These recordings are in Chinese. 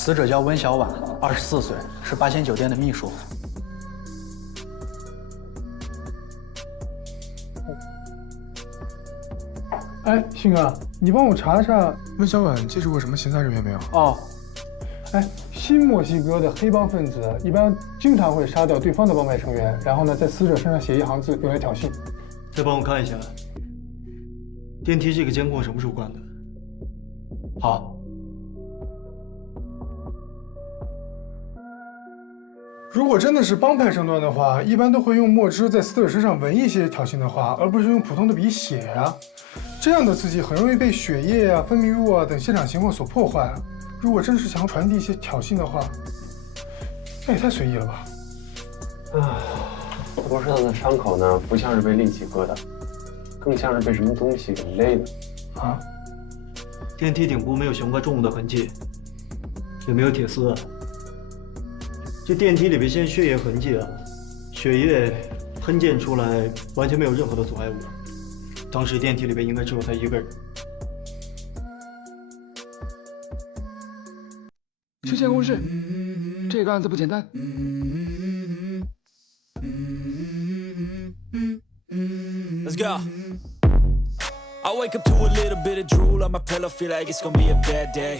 死者叫温小婉，24岁，是八仙酒店的秘书。哎，星哥，你帮我查查温小婉接触过什么闲杂人员没有？哦。哎，新墨西哥的黑帮分子一般经常会杀掉对方的帮派成员，然后呢，在死者身上写一行字，用来挑衅。再帮我看一下，电梯这个监控什么时候关的？好。如果真的是帮派争端的话，一般都会用墨汁在死者身上纹一些挑衅的话，而不是用普通的笔写啊。这样的字迹很容易被血液啊、分泌物啊等现场情况所破坏啊。如果真是想传递一些挑衅的话，那也太随意了吧？头上的伤口呢，不像是被利器割的，更像是被什么东西给勒的。啊？电梯顶部没有悬挂重物的痕迹，也没有铁丝。这电梯里边现血液痕迹啊，血液喷溅出来，完全没有任何的阻碍物。当时电梯里边应该只有他一个人。去监控室，这个案子不简单。Let's go. I wake up to a little bit of drool on my pillow, feel like it's gonna be a bad day.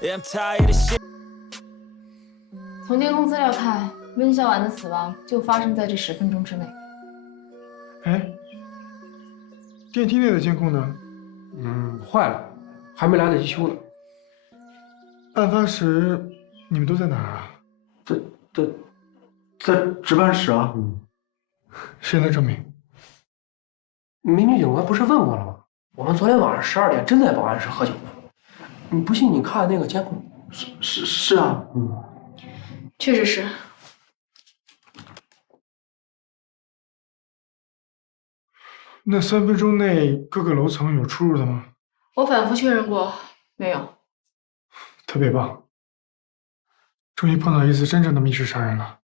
Yeah, I'm tired of shit. 从监控资料看，温小婉的死亡就发生在这10分钟之内。哎，电梯内的监控呢？坏了，还没来得及修呢。案发时你们都在哪儿啊？在值班室啊。谁能证明？民女警官不是问过了吗？我们昨天晚上12点真在保安室喝酒呢。你不信，你看那个监控。是啊。确实是。那3分钟内各个楼层有出入的吗？我反复确认过，没有。特别棒，终于碰到一次真正的密室杀人了。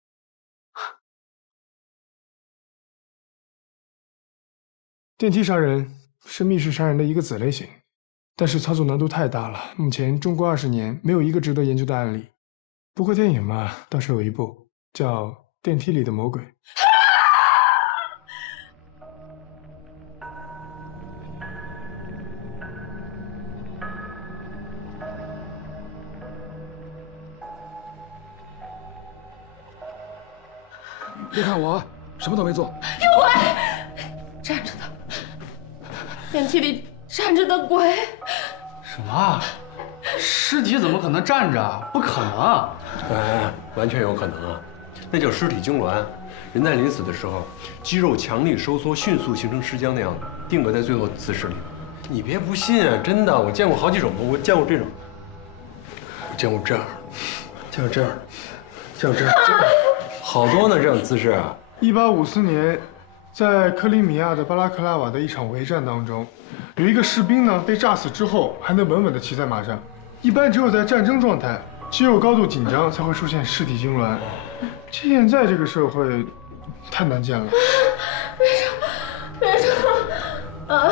电梯杀人是密室杀人的一个子类型，但是操作难度太大了，目前中国20年没有一个值得研究的案例。不过电影嘛，倒是有一部叫《电梯里的魔鬼》。别看我，什么都没做。有鬼，站着的，电梯里站着的鬼。什么？尸体怎么可能站着？不可能！哎，完全有可能啊，那叫尸体痉挛。人在临死的时候，肌肉强力收缩，迅速形成尸僵的样子，定格在最后姿势里。你别不信啊，真的，我见过好几种，我见过这种，我见过这样，见过这样，见过这样，好多呢这种姿势啊。1854年，在克里米亚的巴拉克拉瓦的一场围战当中，有一个士兵呢被炸死之后，还能稳稳地骑在马上。一般只有在战争状态，肌肉高度紧张才会出现尸体痉挛。现在这个社会太难见了。别吵！啊！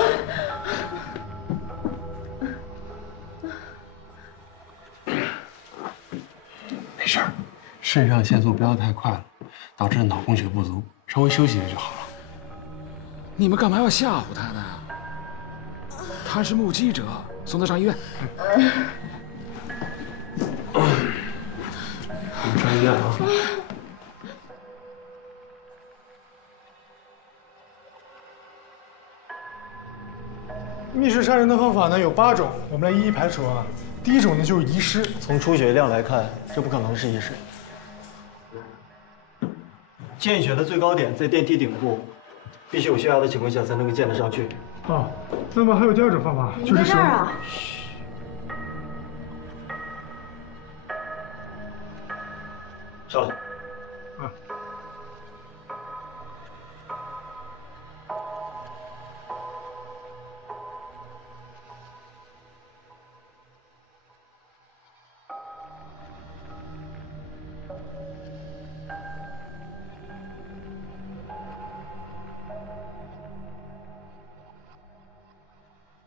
没事儿，肾上腺素飙得太快了，导致脑供血不足，稍微休息就好了。你们干嘛要吓唬他呢？他是目击者，送他上医院。我们上医院啊。密室杀人的方法呢有8种，我们来一一排除啊。第一种呢就是遗失，从出血量来看，这不可能是遗失。见血的最高点在电梯顶部，必须有血压的情况下才能够见得上去。啊，那么还有第2种方法，就是使用。上来。啊。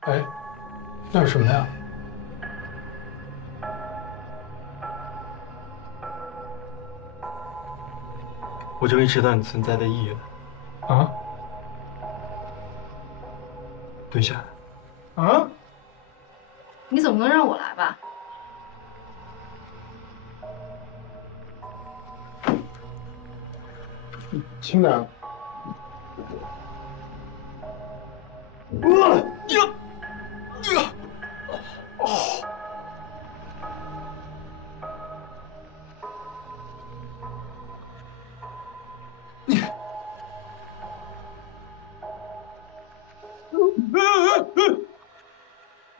哎，那是什么呀？我终于知道你存在的意义了。啊蹲下。啊！你总不能让我来吧？轻点。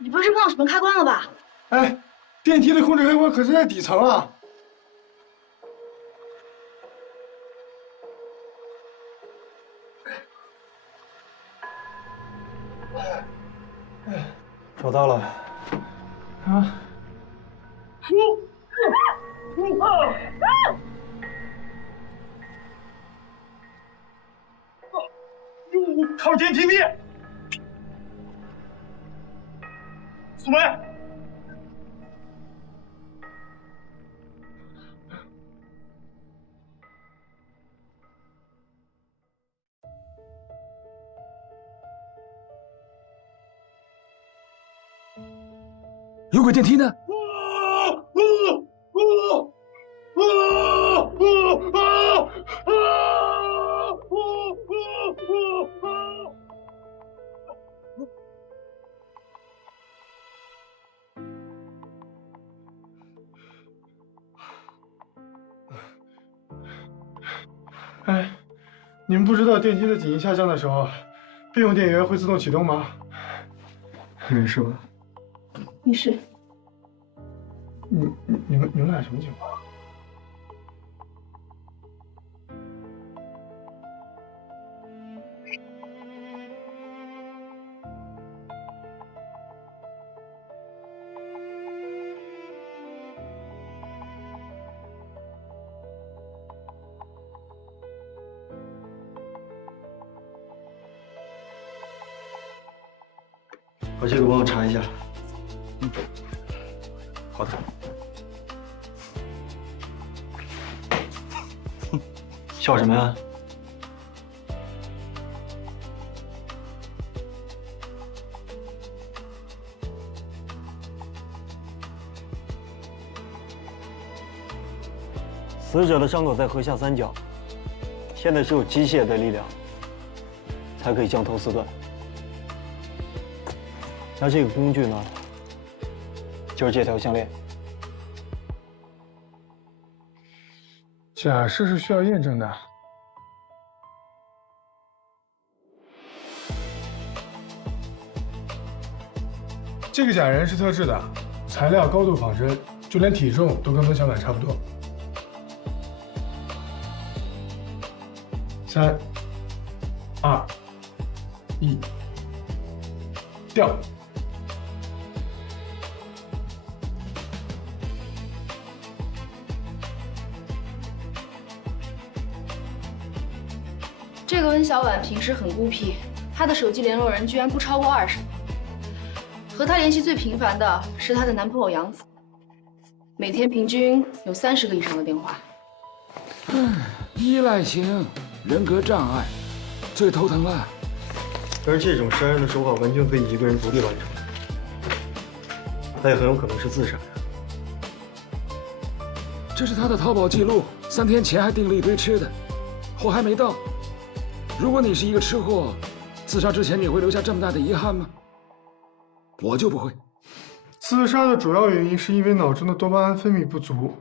你不是忘了什么开关了吧？哎，电梯的控制开关可是在底层啊！找到了。啊！靠电梯壁！苏梅，有轨电梯呢？哎，你们不知道电梯的紧急下降的时候，备用电源会自动启动吗？没事吧？没事。你们俩什么情况？把这个帮我查一下。好的。笑什么呀？死者的伤口在颌下三角，现在只有机械的力量才可以将头撕断。那这个工具呢，就是这条项链。假释是需要验证的。这个假人是特制的，材料高度仿真，就连体重都跟温小婉差不多。3、2、1，掉。这个温小婉平时很孤僻，她的手机联络人居然不超过20个。和她联系最频繁的是她的男朋友杨子，每天平均有30个以上的电话。依赖型人格障碍，最头疼了。但是这种杀人的手法完全可以一个人独立完成，他也很有可能是自杀呀。这是他的淘宝记录，3天前还订了一堆吃的，货还没到。如果你是一个吃货，自杀之前你会留下这么大的遗憾吗？我就不会。自杀的主要原因是因为脑中的多巴胺分泌不足，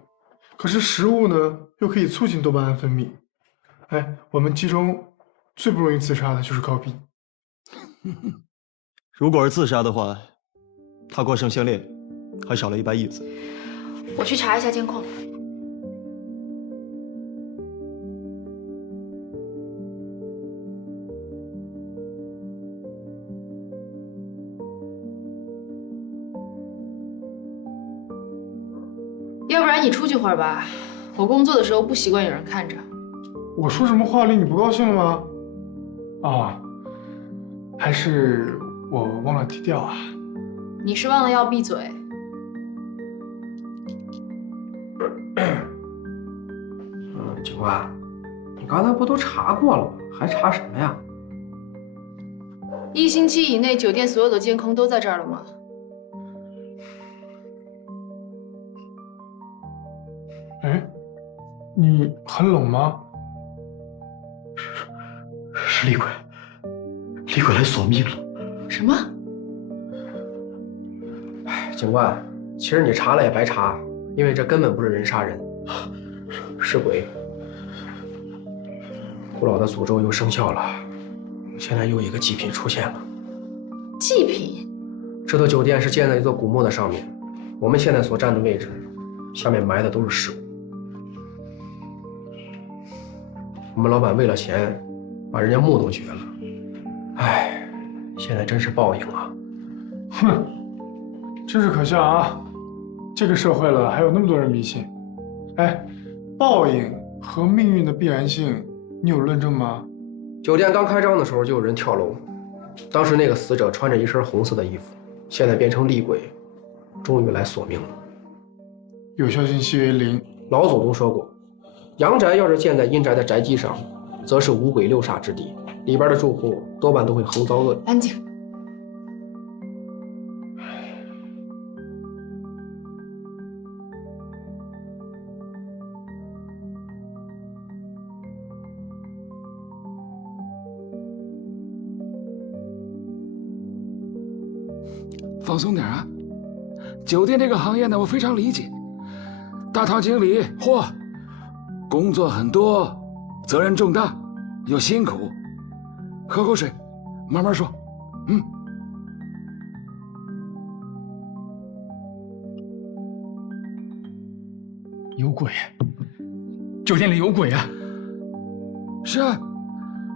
可是食物呢又可以促进多巴胺分泌。哎，我们其中最不容易自杀的就是高碧。如果是自杀的话，他挂上项链还少了一把椅子。我去查一下监控。要不然你出去会儿吧，我工作的时候不习惯有人看着。我说什么话令你不高兴了吗？啊，还是我忘了低调啊？你是忘了要闭嘴。警官，你刚才不都查过了吗？还查什么呀？ 1星期以内，酒店所有的监控都在这儿了吗？哎，你很冷吗？是厉鬼，厉鬼来索命了。什么？警官，其实你查了也白查，因为这根本不是人杀人，是鬼。古老的诅咒又生效了，现在又一个祭品出现了。祭品？这座酒店是建在一座古墓的上面，我们现在所站的位置，下面埋的都是尸骨。我们老板为了钱，把人家墓都掘了。唉，现在真是报应啊！哼，真是可笑啊！这个社会了，还有那么多人迷信。哎，报应和命运的必然性，你有论证吗？酒店刚开张的时候就有人跳楼，当时那个死者穿着一身红色的衣服，现在变成厉鬼，终于来索命了。有效信息为0。老祖宗说过，阳宅要是建在阴宅的宅基上，则是五鬼六煞之地，里边的住户多半都会横遭恶缘。安静。放松点啊！酒店这个行业呢，我非常理解。大堂经理，嚯，工作很多，责任重大，又辛苦。喝口水，慢慢说。有鬼！酒店里有鬼啊！是啊，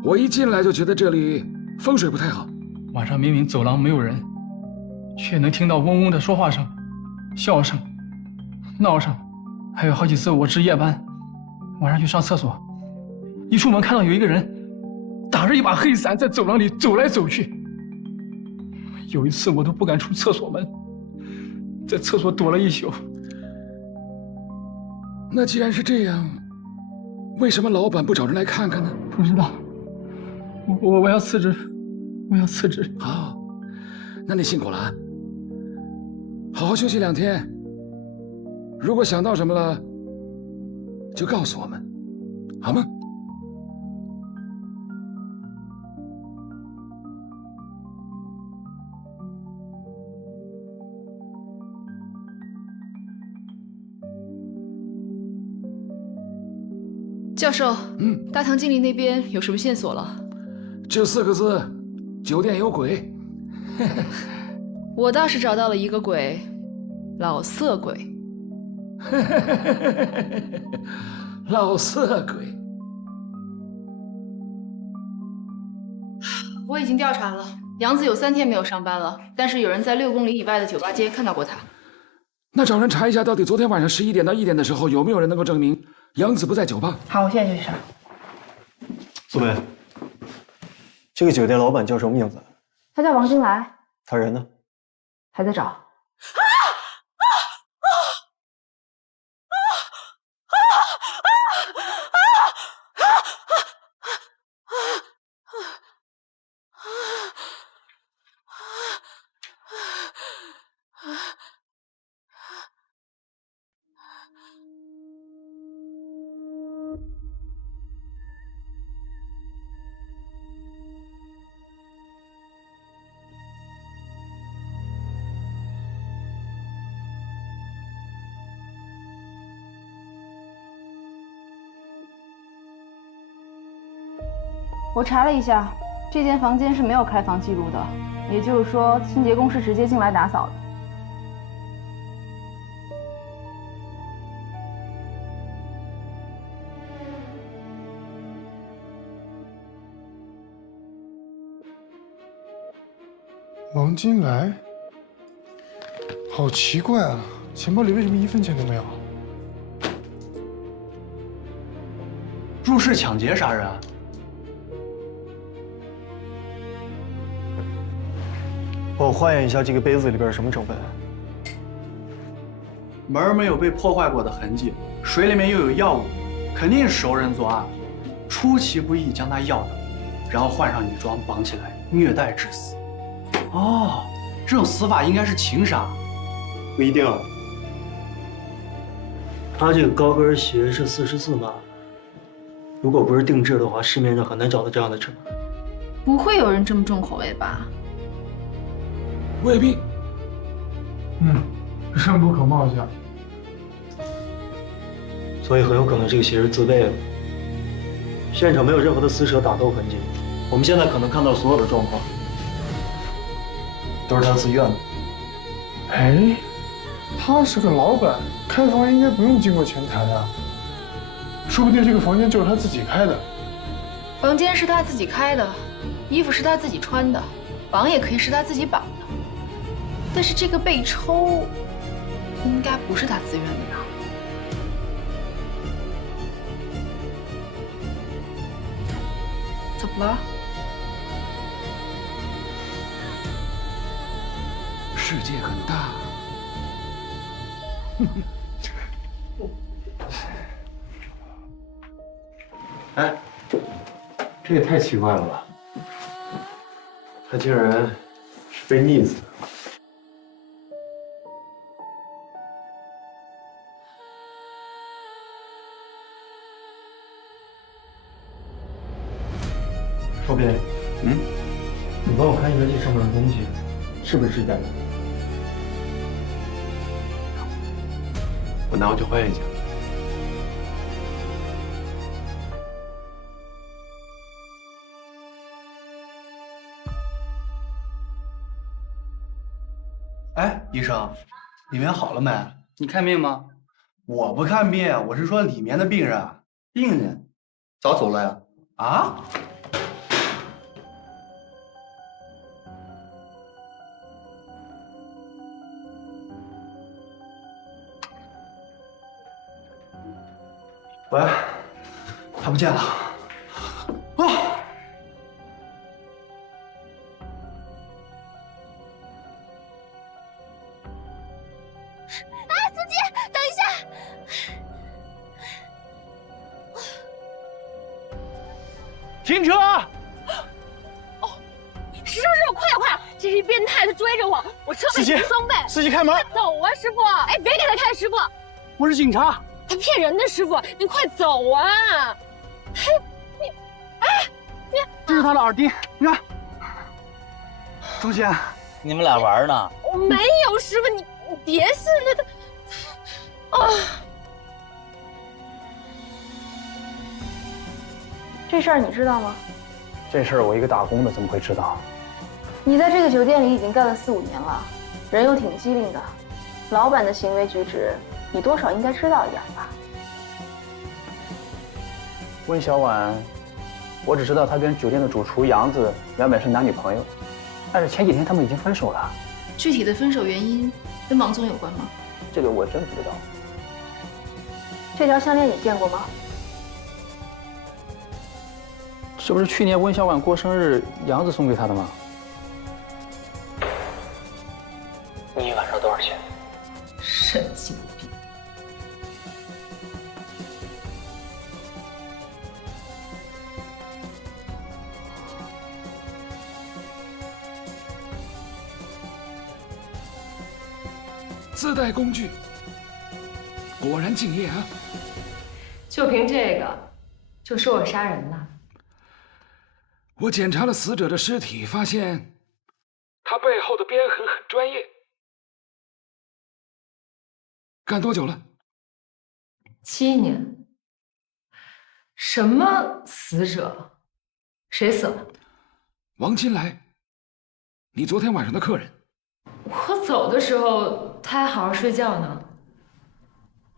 我一进来就觉得这里风水不太好。晚上明明走廊没有人，却能听到嗡嗡的说话声、笑声、闹声，还有好几次我值夜班，晚上去上厕所，一出门看到有一个人打着一把黑伞在走廊里走来走去。有一次我都不敢出厕所门，在厕所躲了一宿。那既然是这样，为什么老板不找人来看看呢？不知道，我要辞职，我要辞职。好，那你辛苦了啊，好好休息2天。如果想到什么了，就告诉我们，好吗？教授，大堂经理那边有什么线索了？就4个字，酒店有鬼。我倒是找到了一个鬼，老色鬼。老色鬼。我已经调查了，杨子有3天没有上班了，但是有人在6公里以外的酒吧街看到过他。那找人查一下，到底昨天晚上11点到1点的时候，有没有人能够证明杨子不在酒吧？好，我现在就去查。苏梅，这个酒店老板叫什么名字？他叫王金来。他人呢？还在找。我查了一下，这间房间是没有开房记录的，也就是说，清洁工是直接进来打扫的。王金来，好奇怪啊！钱包里为什么1分钱都没有？入室抢劫杀人啊？帮我化验一下这个杯子里边是什么成分？门没有被破坏过的痕迹，水里面又有药物，肯定是熟人作案。出其不意将他要到，然后换上女装绑起来虐待致死。哦，这种死法应该是情杀。不一定。他这个高跟鞋是44码，如果不是定制的话，市面上很难找到这样的尺码。不会有人这么重口味吧？未必。深不可貌相。所以很有可能这个鞋是自备的。现场没有任何的撕扯打斗痕迹，我们现在可能看到所有的状况都是他自愿的。哎，他是个老板，开房应该不用经过前台啊。说不定这个房间就是他自己开的。房间是他自己开的，衣服是他自己穿的，绑也可以是他自己绑的。但是这个被抽，应该不是他自愿的吧？怎么了？世界很大。哎，这也太奇怪了吧！他竟然是被溺死的。少斌，你帮我看一下这上面的东西，是不是指甲油？我拿回去化验一下。哎，医生，里面好了没？你看病吗？我不看病，我是说里面的病人。病人早走了呀？啊？喂，他不见了。啊！司机，等一下！停车！哦，师傅，快点快点！这是一变态，他追着我，我车费是双倍。司机开门！快走啊，师傅！哎，别给他开，师傅！我是警察。他骗人的，师傅，你快走啊！这是他的耳钉，你看。中心，你们俩玩呢？我没有，师傅，你别信他。啊！这事儿你知道吗？这事儿我一个打工的怎么会知道？你在这个酒店里已经干了4、5年了，人又挺机灵的，老板的行为举止，你多少应该知道一点吧？温小婉，我只知道她跟酒店的主厨杨子原本是男女朋友，但是前几天他们已经分手了。具体的分手原因跟王总有关吗？这个我真不知道。这条项链你见过吗？这不是去年温小婉过生日杨子送给她的吗？你一晚上多少钱？神经病！自带工具，果然敬业啊！就凭这个，就说我杀人了？我检查了死者的尸体，发现他背后的鞭痕很专业。干多久了？7年。什么死者？谁死了？王金来，你昨天晚上的客人。我走的时候他还好好睡觉呢，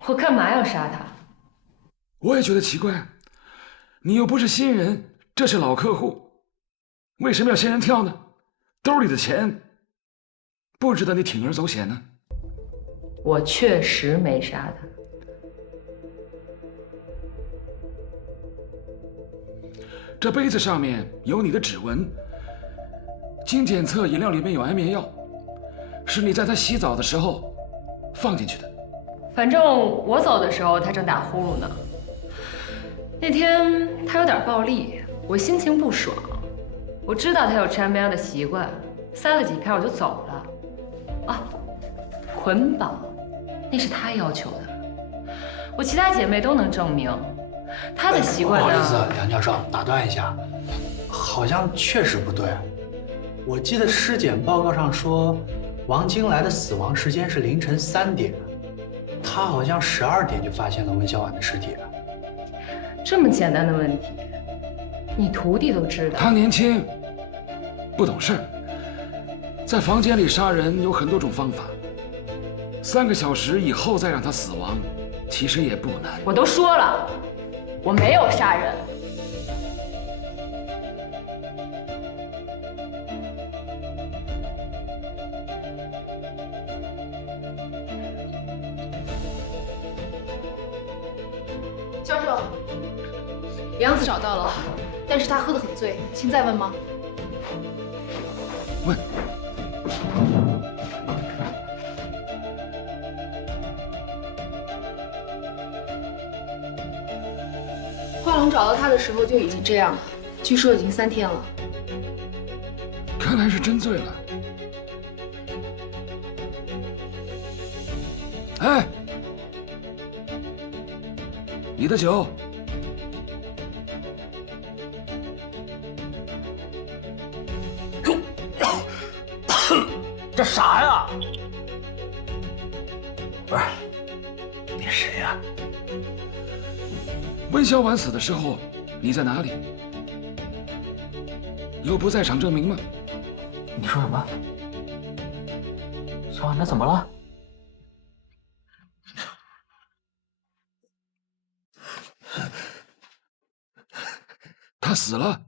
我干嘛要杀他？我也觉得奇怪，你又不是新人，这是老客户，为什么要仙人跳呢？兜里的钱不值得你铤而走险呢？我确实没杀他。这杯子上面有你的指纹，经检测饮料里面有安眠药，是你在他洗澡的时候放进去的。反正我走的时候他正打呼噜呢。那天他有点暴力，我心情不爽。我知道他有吃 ML 的习惯，塞了几片我就走了。啊，捆绑，那是他要求的。我其他姐妹都能证明，他的习惯呢。不好意思，梁教授，打断一下，好像确实不对。我记得尸检报告上说，王金来的死亡时间是凌晨3点，他好像12点就发现了温小婉的尸体了。这么简单的问题，你徒弟都知道。他年轻，不懂事，在房间里杀人有很多种方法。3个小时以后再让他死亡，其实也不难。我都说了，我没有杀人。教授，杨子找到了，但是他喝得很醉，请再问吗？问。画龙找到他的时候就已经这样了，据说已经3天了。看来是真醉了。哎，你的酒。这啥呀？不是，你谁呀？温小婉死的时候，你在哪里？有不在场证明吗？你说什么？小婉她怎么了？她死了。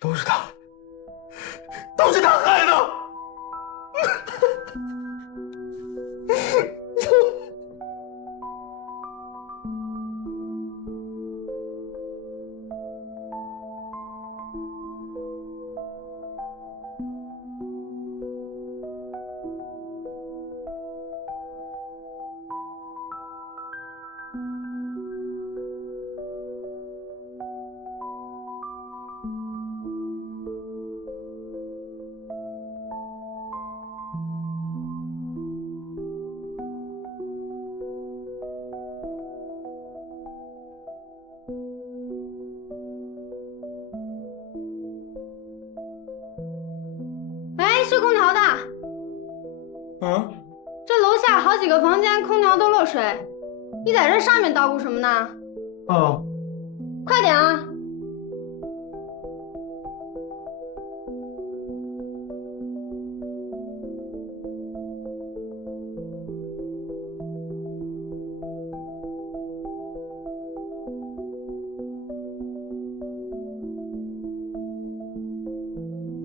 都是他，都是他害的。是空调的。啊？这楼下好几个房间空调都漏水，你在这上面捣鼓什么呢？哦，快点啊！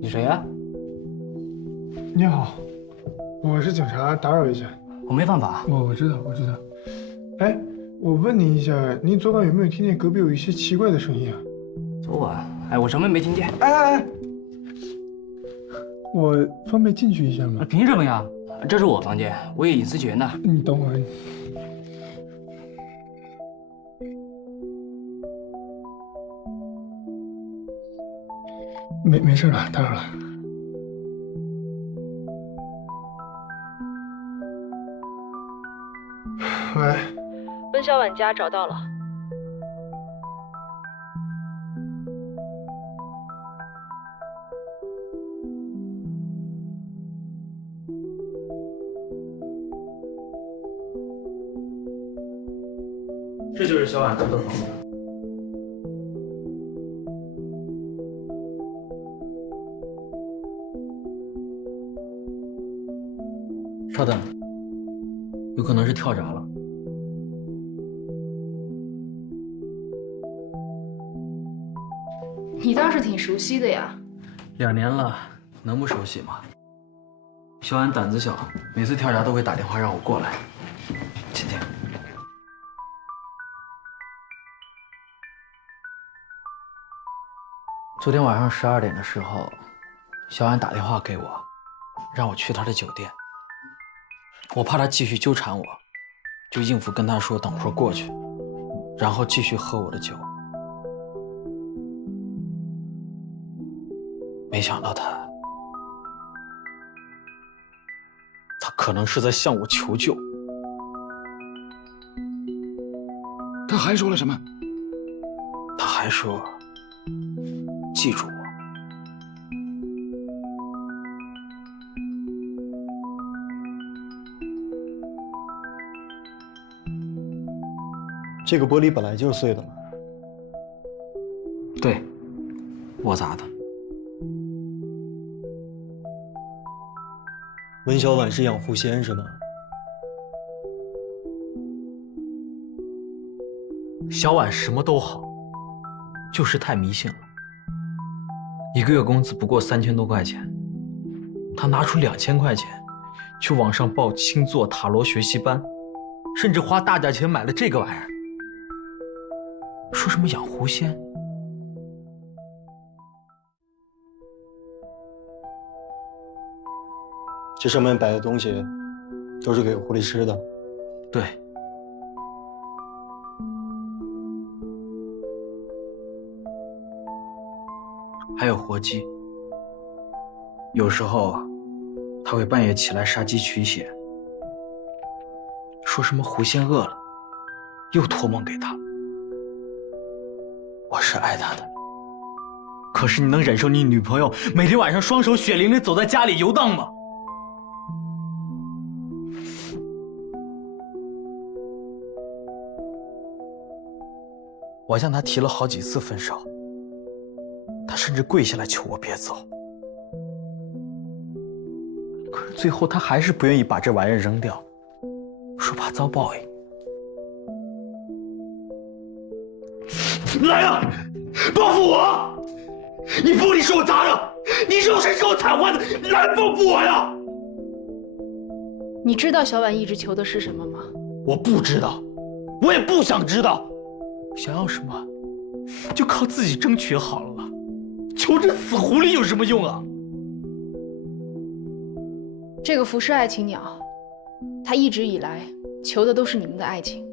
你谁呀？你好，我是警察，打扰一下。我没犯法。我知道，我知道。哎，我问您一下，您昨晚有没有听见隔壁有一些奇怪的声音啊？昨晚？哎，我什么也没听见。哎，我方便进去一下吗？凭什么呀？这是我房间，我有隐私权的。你等会儿。没事了，打扰了。喂，温小婉家找到了。这就是小婉住的房子。稍等，有可能是跳闸了。你倒是挺熟悉的呀。2年了，能不熟悉吗？小婉胆子小，每次跳闸都会打电话让我过来。请进。昨天晚上12点的时候，小婉打电话给我，让我去他的酒店。我怕他继续纠缠我，就应付跟他说等会儿过去，然后继续喝我的酒。没想到他可能是在向我求救。他还说了什么？他还说，记住我。这个玻璃本来就是碎的嘛。对，我砸的。文小婉是养狐仙是吧？小婉什么都好，就是太迷信了。一个月工资不过3000多块钱，她拿出2000块钱去网上报星座塔罗学习班，甚至花大价钱买了这个玩意儿，说什么养狐仙。这上面摆的东西都是给狐狸吃的。对。还有活鸡，有时候他会半夜起来杀鸡取血，说什么狐仙饿了，又托梦给他。我是爱他的，可是你能忍受你女朋友每天晚上双手血淋淋走在家里游荡吗？我向他提了好几次分手，他甚至跪下来求我别走。可是最后他还是不愿意把这玩意儿扔掉，说怕遭报应。来啊，报复我！你玻璃是我砸的，你肉身是我瘫痪的，来报复我呀！你知道小婉一直求的是什么吗？我不知道，我也不想知道。想要什么，就靠自己争取好了。求这死狐狸有什么用啊？这个浮世爱情鸟，它一直以来求的都是你们的爱情。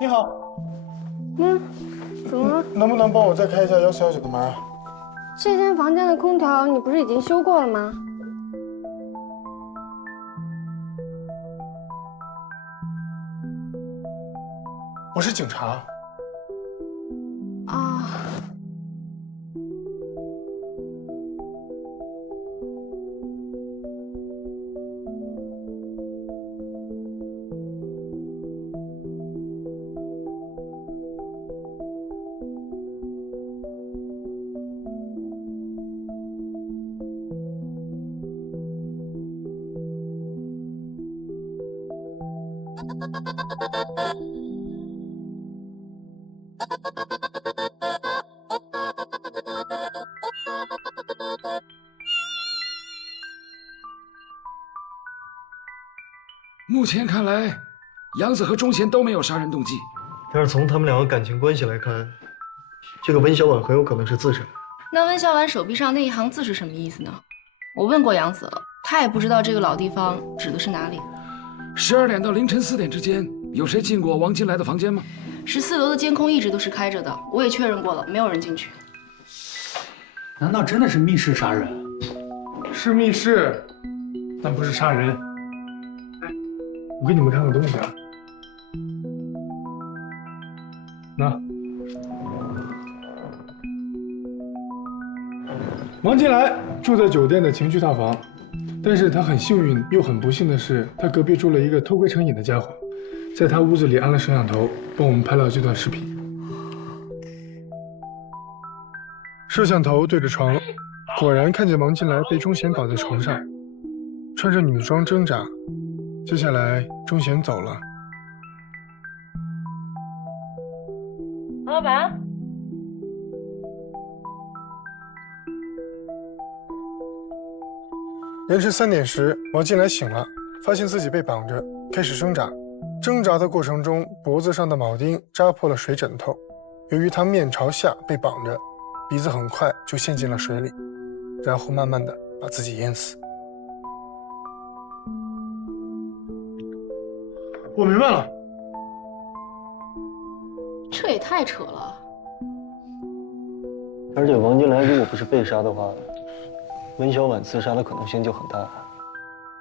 你好。怎么了？能不能帮我再开一下149的门？这间房间的空调你不是已经修过了吗？我是警察。啊。目前看来，杨子和钟贤都没有杀人动机。但是从他们两个感情关系来看，这个温小婉很有可能是自杀。那温小婉手臂上那一行字是什么意思呢？我问过杨子了，他也不知道这个老地方指的是哪里。12点到凌晨4点之间，有谁进过王金来的房间吗？14楼的监控一直都是开着的，我也确认过了，没有人进去。难道真的是密室杀人？是密室，但不是杀人。我给你们看个东西啊，那王金来住在酒店的情趣套房，但是他很幸运又很不幸的是，他隔壁住了一个偷窥成瘾的家伙，在他屋子里安了摄像头，帮我们拍了这段视频。摄像头对着床，果然看见王金来被钟贤绑在床上，穿着女装挣扎。接下来，钟贤走了。王老板，凌晨3点时，王金来醒了，发现自己被绑着，开始挣扎。挣扎的过程中，脖子上的铆钉扎破了水枕头。由于他面朝下被绑着，鼻子很快就陷进了水里，然后慢慢的把自己淹死。我明白了，这也太扯了。而且王金来如果不是被杀的话，温小婉自杀的可能性就很大。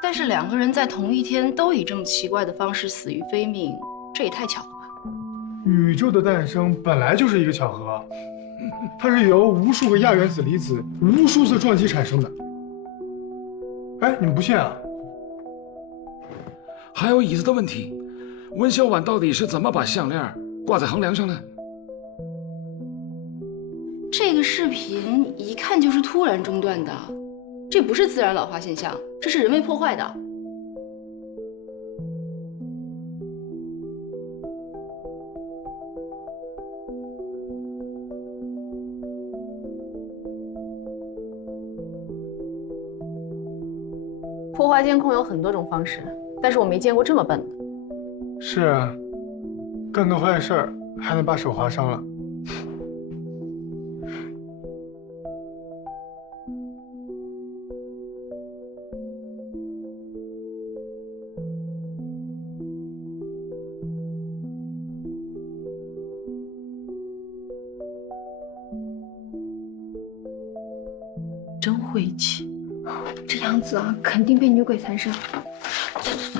但是2个人在同一天都以这么奇怪的方式死于非命，这也太巧了吧？宇宙的诞生本来就是一个巧合，它是由无数个亚原子离子、无数次撞击产生的。哎，你们不信啊？还有椅子的问题，温小婉到底是怎么把项链挂在横梁上的？这个视频一看就是突然中断的，这不是自然老化现象，这是人为破坏的。破坏监控有很多种方式，但是我没见过这么笨的。是啊，干个坏事儿还能把手划伤了。真晦气，这样子啊，肯定被女鬼缠上。走走走。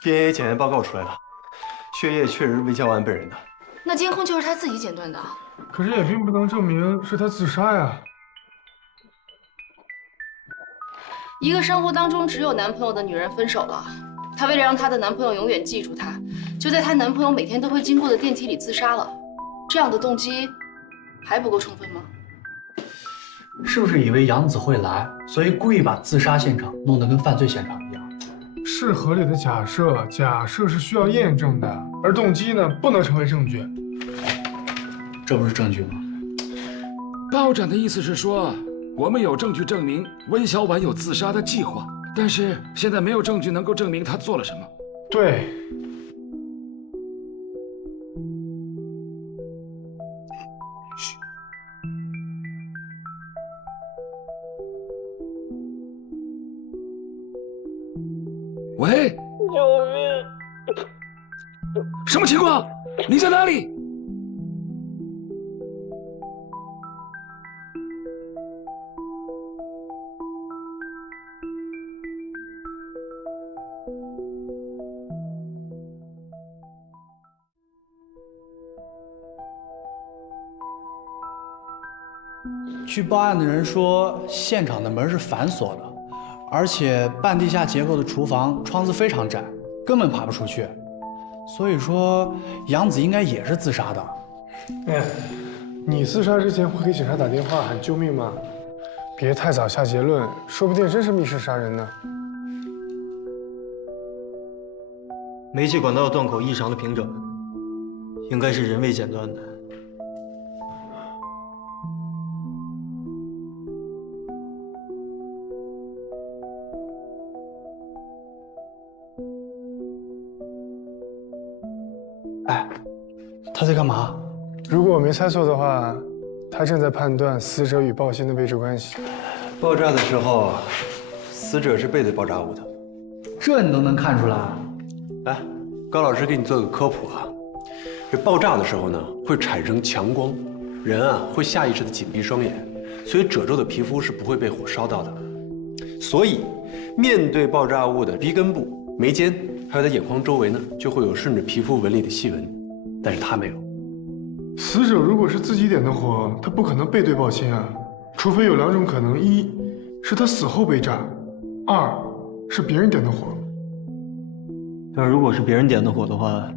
DNA 检验报告出来了，血液确实是魏小婉本人的。那监控就是他自己剪断的。可是也并不能证明是他自杀呀。一个生活当中只有男朋友的女人分手了，她为了让她的男朋友永远记住她，就在她男朋友每天都会经过的电梯里自杀了。这样的动机还不够充分吗？是不是以为杨子会来，所以故意把自杀现场弄得跟犯罪现场一样？是合理的假设，假设是需要验证的，而动机呢，不能成为证据。这不是证据吗？道长的意思是说，我们有证据证明温小婉有自杀的计划，但是现在没有证据能够证明她做了什么。对。喂，救命！什么情况？你在哪里？据报案的人说，现场的门是反锁的，而且半地下结构的厨房窗子非常窄，根本爬不出去。所以说，杨子应该也是自杀的。哎，你自杀之前会给警察打电话喊救命吗？别太早下结论，说不定真是密室杀人呢。煤气管道断口异常的平整，应该是人为剪断的。哎，他在干嘛？如果我没猜错的话，他正在判断死者与鲍鑫的位置关系。爆炸的时候，死者是背对爆炸物的。这你都能看出来？来，高老师给你做个科普啊。这爆炸的时候呢，会产生强光，人啊会下意识的紧闭双眼，所以褶皱的皮肤是不会被火烧到的。所以，面对爆炸物的鼻根部、眉间，还有他眼眶周围呢，就会有顺着皮肤纹理的细纹，但是他没有。死者如果是自己点的火，他不可能背对爆心啊，除非有2种可能：一是他死后被炸，2是别人点的火。但如果是别人点的火的话，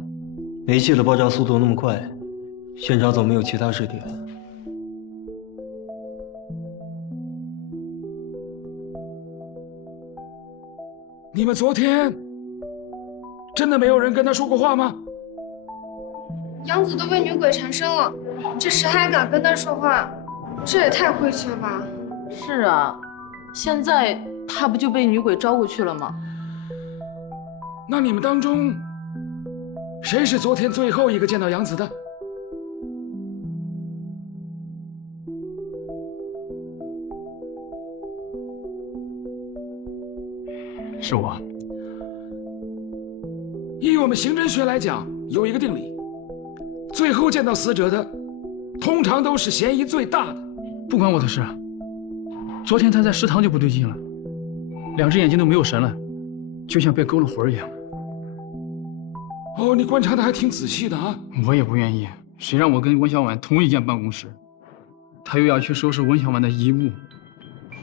煤气的爆炸速度那么快，现场怎么没有其他尸体？你们昨天真的没有人跟他说过话吗？杨子都被女鬼缠身了，这谁还敢跟他说话？这也太晦气了吧！是啊，现在他不就被女鬼招过去了吗？那你们当中谁是昨天最后一个见到杨子的？是我。以我们刑侦学来讲，有一个定理，最后见到死者的，通常都是嫌疑最大的。不关我的事。昨天他在食堂就不对劲了，2只眼睛都没有神了，就像被勾了魂一样。哦，你观察的还挺仔细的啊。我也不愿意，谁让我跟文小婉同一间办公室，他又要去收拾文小婉的遗物，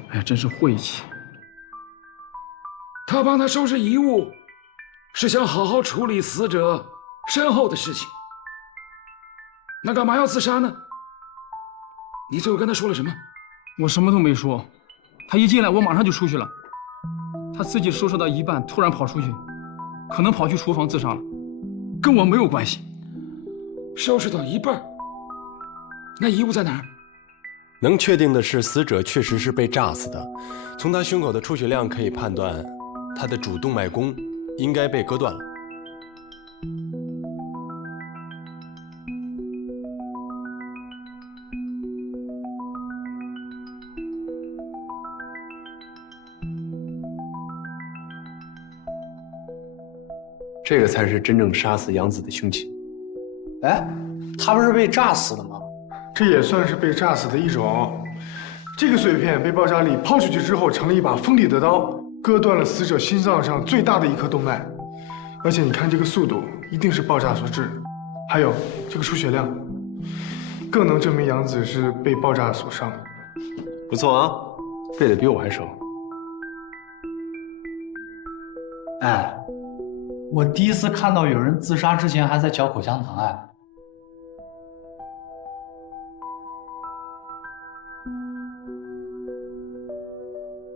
哎呀，真是晦气。他帮他收拾遗物，是想好好处理死者身后的事情。那干嘛要自杀呢？你最后跟他说了什么？我什么都没说，他一进来我马上就出去了。他自己收拾到一半，突然跑出去，可能跑去厨房自杀了，跟我没有关系。收拾到一半，那遗物在哪儿？能确定的是，死者确实是被炸死的。从他胸口的出血量可以判断，他的主动脉弓应该被割断了。这个才是真正杀死杨子的凶器。哎，他不是被炸死的吗？这也算是被炸死的一种。这个碎片被爆炸力抛出去之后，成了一把锋利的刀，割断了死者心脏上最大的一颗动脉。而且你看这个速度，一定是爆炸所致。还有这个出血量，更能证明杨子是被爆炸所伤。不错啊，背得比我还熟。哎，我第一次看到有人自杀之前还在嚼口香糖哎。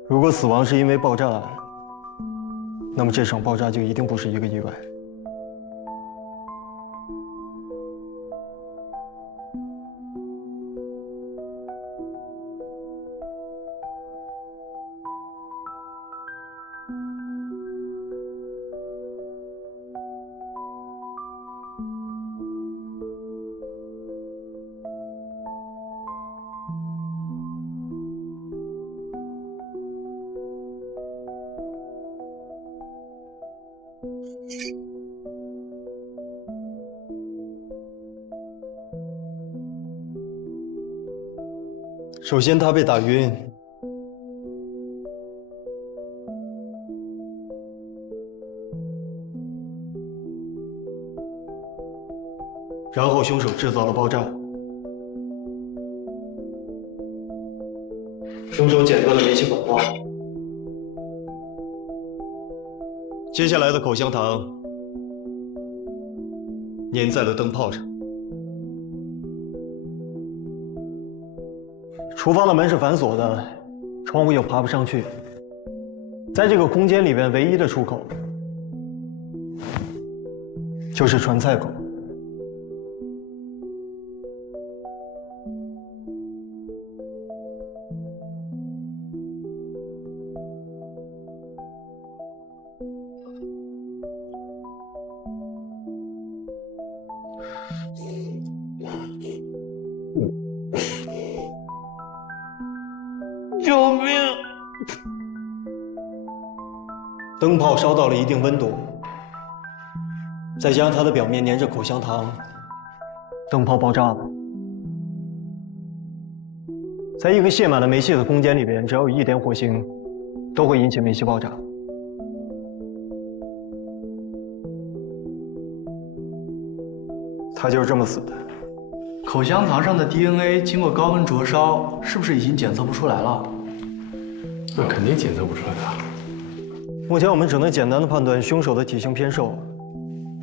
如果死亡是因为爆炸，那么这场爆炸就一定不是一个意外。首先，他被打晕，然后凶手制造了爆炸，凶手剪断了煤气管道，接下来的口香糖粘在了灯泡上。厨房的门是反锁的，窗户又爬不上去。在这个空间里面，唯一的出口就是传菜口。救命！灯泡烧到了一定温度，再加上它的表面粘着口香糖，灯泡爆炸了。在一个泄满了煤气的空间里边，只要有一点火星，都会引起煤气爆炸。他就是这么死的。口香糖上的 DNA 经过高温灼烧，是不是已经检测不出来了？那肯定检测不出来的。目前我们只能简单的判断凶手的体型偏瘦。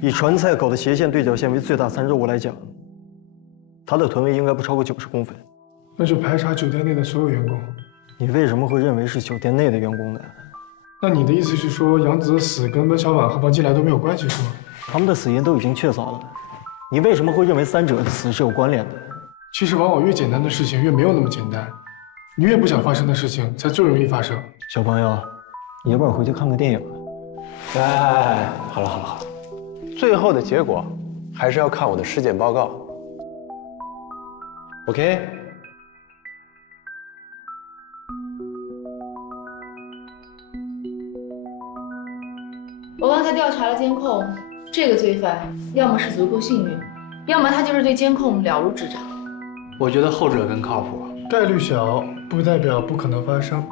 以传菜口的斜线对角线为最大参照物来讲，他的臀围应该不超过90公分。那就排查酒店内的所有员工。你为什么会认为是酒店内的员工呢？那你的意思是说，杨子的死跟温小婉和王金来都没有关系，是吗？他们的死因都已经确凿了，你为什么会认为三者的死是有关联的？其实往往越简单的事情越没有那么简单，你越不想发生的事情才最容易发生。小朋友，你要不要回去看个电影？哎，好了好了好了，最后的结果还是要看我的尸检报告。OK。我刚才调查了监控，这个罪犯要么是足够幸运，要么他就是对监控了如指掌。我觉得后者更靠谱。概率小，不代表不可能发生。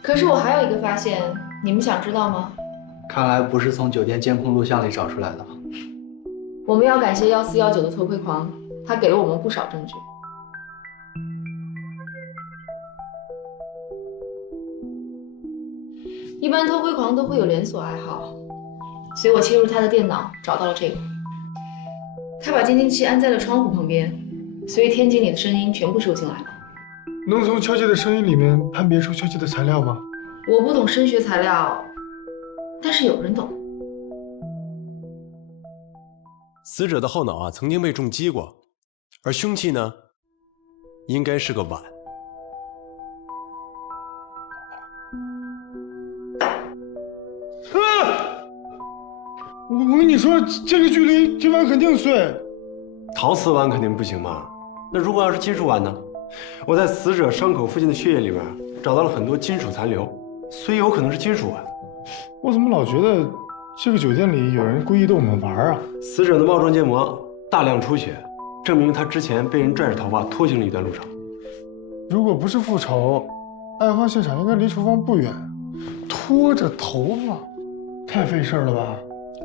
可是我还有一个发现，你们想知道吗？看来不是从酒店监控录像里找出来的。我们要感谢1419的偷窥狂，他给了我们不少证据。一般偷窥狂都会有连锁爱好，所以我切入他的电脑，找到了这个。他把监听器安在了窗户旁边，所以天井里的声音全部收进来了。能从敲击的声音里面判别出敲击的材料吗？我不懂声学材料，但是有人懂。死者的后脑曾经被重击过，而凶器呢，应该是个碗。我跟你说，这个距离这碗肯定碎。陶瓷碗肯定不行嘛，那如果要是金属碗呢？我在死者伤口附近的血液里面找到了很多金属残留，所以有可能是金属碗。我怎么老觉得这个酒店里有人故意逗我们玩啊？死者的帽状结膜大量出血，证明他之前被人拽着头发拖行了一段路程。如果不是复仇，案发现场应该离厨房不远，拖着头发，太费事了吧？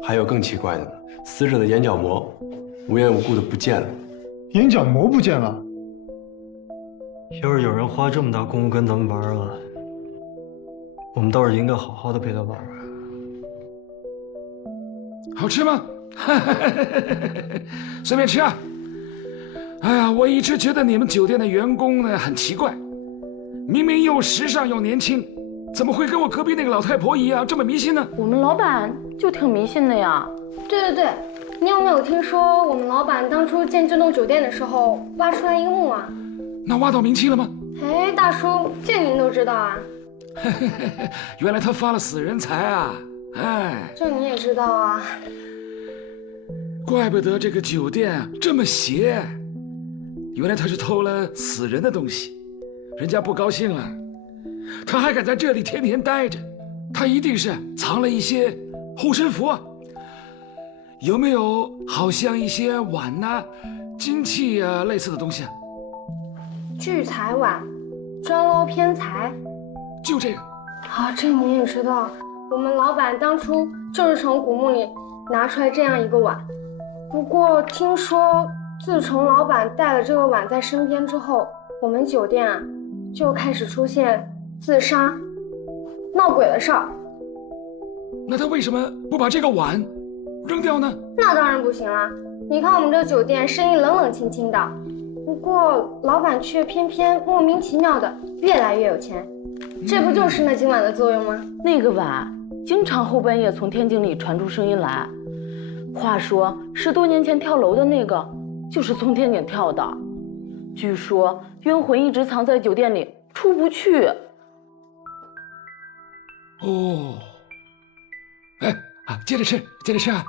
还有更奇怪的呢，死者的眼角膜无缘无故的不见了。眼角膜不见了？要是有人花这么大功夫跟咱们玩啊，我们倒是应该好好的陪他玩玩。好吃吗？随便吃啊。哎呀，我一直觉得你们酒店的员工呢很奇怪，明明又时尚又年轻，怎么会跟我隔壁那个老太婆一样这么迷信呢？我们老板就挺迷信的呀。对对对，你有没有听说我们老板当初建这栋酒店的时候挖出来一个墓啊？那挖到冥器了吗？哎，大叔，这您都知道啊？原来他发了死人财啊！哎，这你也知道啊？怪不得这个酒店这么邪，原来他是偷了死人的东西，人家不高兴了，他还敢在这里天天待着，他一定是藏了一些护身符。有没有好像一些碗呐、金器啊类似的东西啊？聚财碗，专捞偏财，就这个。啊，这你也知道，我们老板当初就是从古墓里拿出来这样一个碗。不过听说，自从老板带了这个碗在身边之后，我们酒店啊就开始出现自杀、闹鬼的事儿。那他为什么不把这个碗扔掉呢？那当然不行啦！你看我们这酒店生意冷冷清清的，不过老板却偏偏莫名其妙的越来越有钱，这不就是那今晚的作用吗？那个碗经常后半夜从天井里传出声音来，话说10多年前跳楼的那个就是从天井跳的，据说冤魂一直藏在酒店里出不去。哦，哎啊，接着吃，接着吃啊！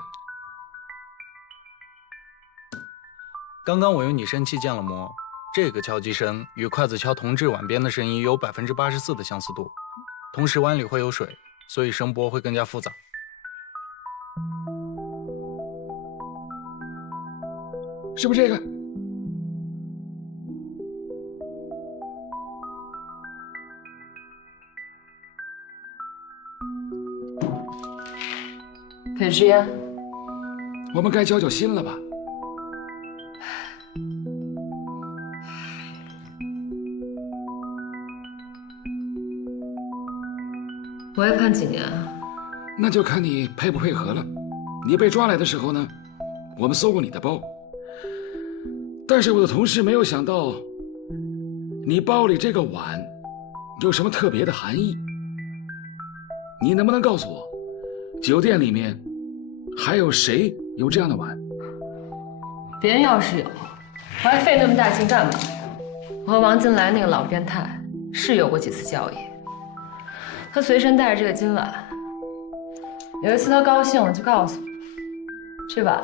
刚刚我用拟声器建了模，这个敲击声与筷子敲铜制碗边的声音有84%的相似度，同时碗里会有水，所以声波会更加复杂。是不是这个？可是呀，我们该交交心了吧？我要判几年啊？那就看你配不配合了。你被抓来的时候呢，我们搜过你的包，但是我的同事没有想到，你包里这个碗有什么特别的含义。你能不能告诉我，酒店里面还有谁有这样的碗？别人要是有，我还费那么大劲干嘛呀？我和王金来那个老变态是有过几次交易，他随身带着这个金碗。有一次他高兴了就告诉我，这碗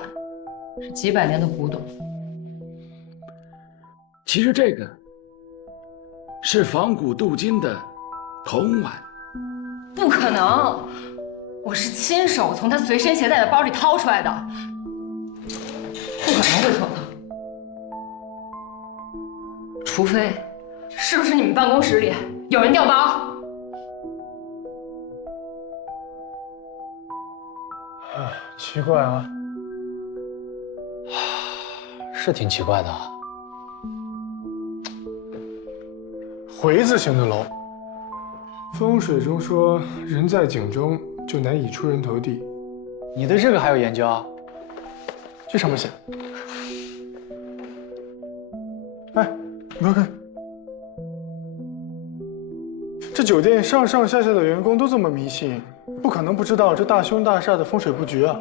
是几百年的古董。其实这个是仿古镀金的铜碗。不可能，我是亲手从他随身携带的包里掏出来的，不可能会错的。除非，是不是你们办公室里有人调包？奇怪啊，是挺奇怪的。回字形的楼，风水中说人在井中就难以出人头地。你对这个还有研究啊？这上面写。哎，你快看，这酒店上上下下的员工都这么迷信，不可能不知道这大凶大煞的风水布局啊。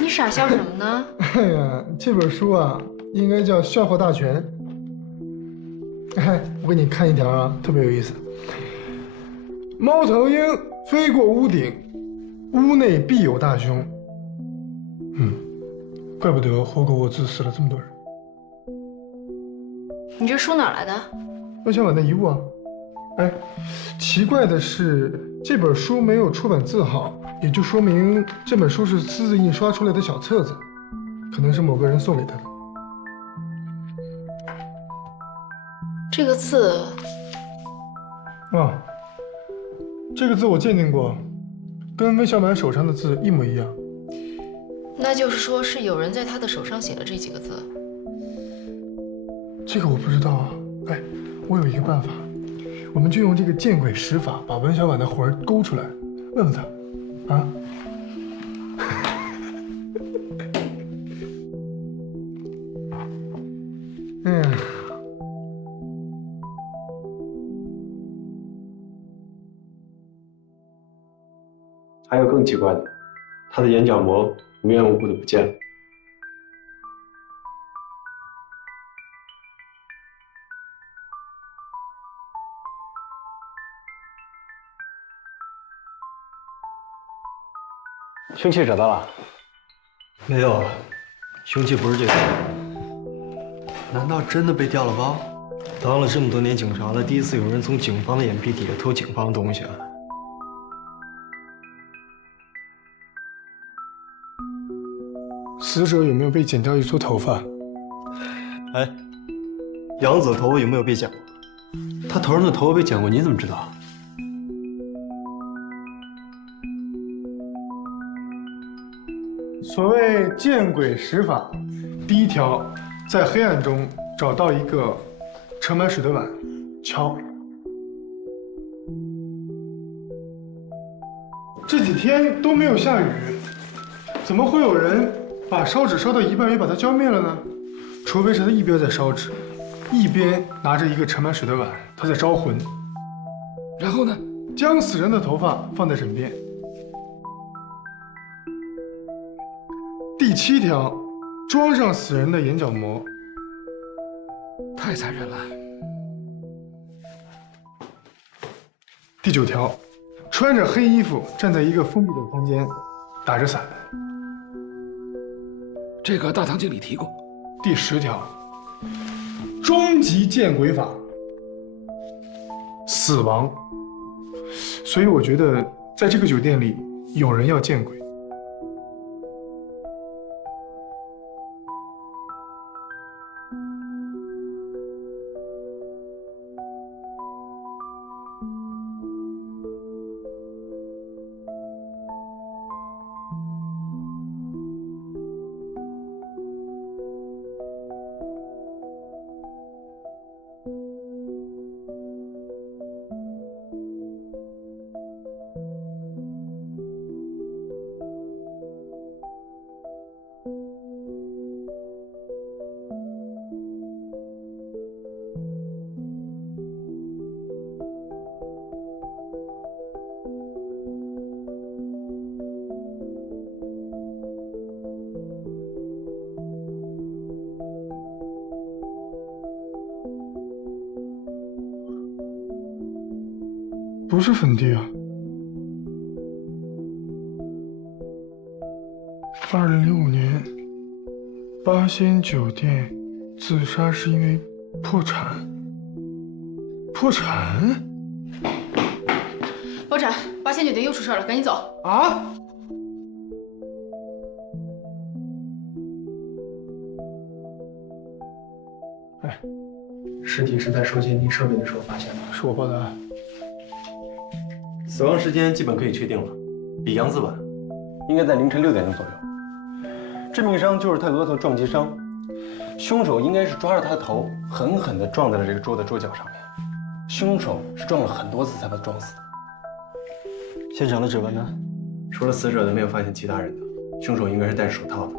你傻笑什么呢？哎呀，这本书啊，应该叫《笑话大全》。哎，我给你看一条啊，特别有意思。猫头鹰飞过屋顶，屋内必有大凶。怪不得霍格沃兹死了这么多人。你这书哪来的？温小婉的遗物啊。哎，奇怪的是，这本书没有出版字号，也就说明这本书是私自印刷出来的小册子，可能是某个人送给他的。这个字啊，这个字我鉴定过，跟温小满手上的字一模一样。那就是说是有人在他的手上写了这几个字。这个我不知道啊。哎，我有一个办法，我们就用这个见鬼使法，把温小婉的魂勾出来，问问他，啊？还有更奇怪的，他的眼角膜无缘无故的不见了。凶器找到了？没有，凶器不是这个。难道真的被调了包？当了这么多年警察了，第一次有人从警方的眼皮底下偷警方的东西啊！死者有没有被剪掉一撮头发？哎，杨子头发有没有被剪过？他头上的头发被剪过，你怎么知道？所谓见鬼使法，第一条，在黑暗中找到一个盛满水的碗，敲。这几天都没有下雨，怎么会有人把烧纸烧到一半也把它浇灭了呢？除非是他一边在烧纸，一边拿着一个盛满水的碗，他在招魂。然后呢，将死人的头发放在枕边。7条，装上死人的眼角膜。太残忍了。第9条，穿着黑衣服站在一个封闭的空间，打着伞。这个大堂经理提过。第10条，终极见鬼法，死亡。所以我觉得，在这个酒店里，有人要见鬼。不是粉蒂啊！2005年，八仙酒店自杀是因为破产。破产？破产！八仙酒店又出事了，赶紧走！啊！哎，尸体是在收监听设备的时候发现的，是我报的案。死亡时间基本可以确定了，比杨子晚，应该在凌晨6点钟左右。致命伤就是他额头撞击伤，凶手应该是抓着他的头，狠狠地撞在了这个桌的桌角上面。凶手是撞了很多次才把他撞死的。现场的指纹呢？除了死者的，没有发现其他人的。凶手应该是戴着手套的。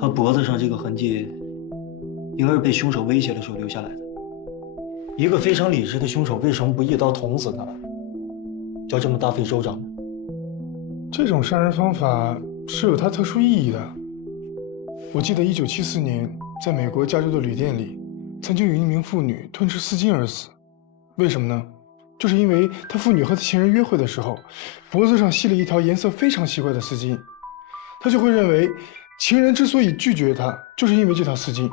他脖子上这个痕迹，应该是被凶手威胁的时候留下来的。一个非常理智的凶手，为什么不一刀捅死他，要这么大费周章呢？这种杀人方法是有它特殊意义的。我记得1974年，在美国加州的旅店里，曾经有一名妇女吞吃丝巾而死。为什么呢？就是因为她妇女和情人约会的时候，脖子上系了一条颜色非常奇怪的丝巾，她就会认为情人之所以拒绝她，就是因为这条丝巾，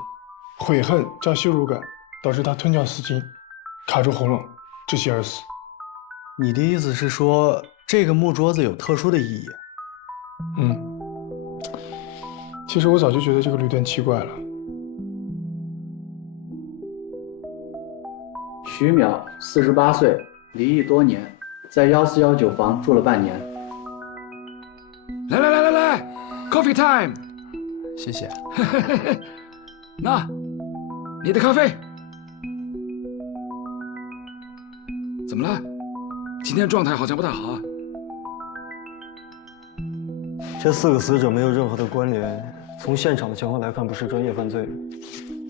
悔恨加羞辱感导致她吞掉丝巾，卡住喉咙，窒息而死。你的意思是说，这个木桌子有特殊的意义？其实我早就觉得这个旅店奇怪了。徐淼，48岁，离异多年，在1419房住了半年。来 ，Coffee time！ 谢谢。那，你的咖啡。怎么了？今天状态好像不太好啊。这4个死者没有任何的关联，从现场的情况来看，不是专业犯罪。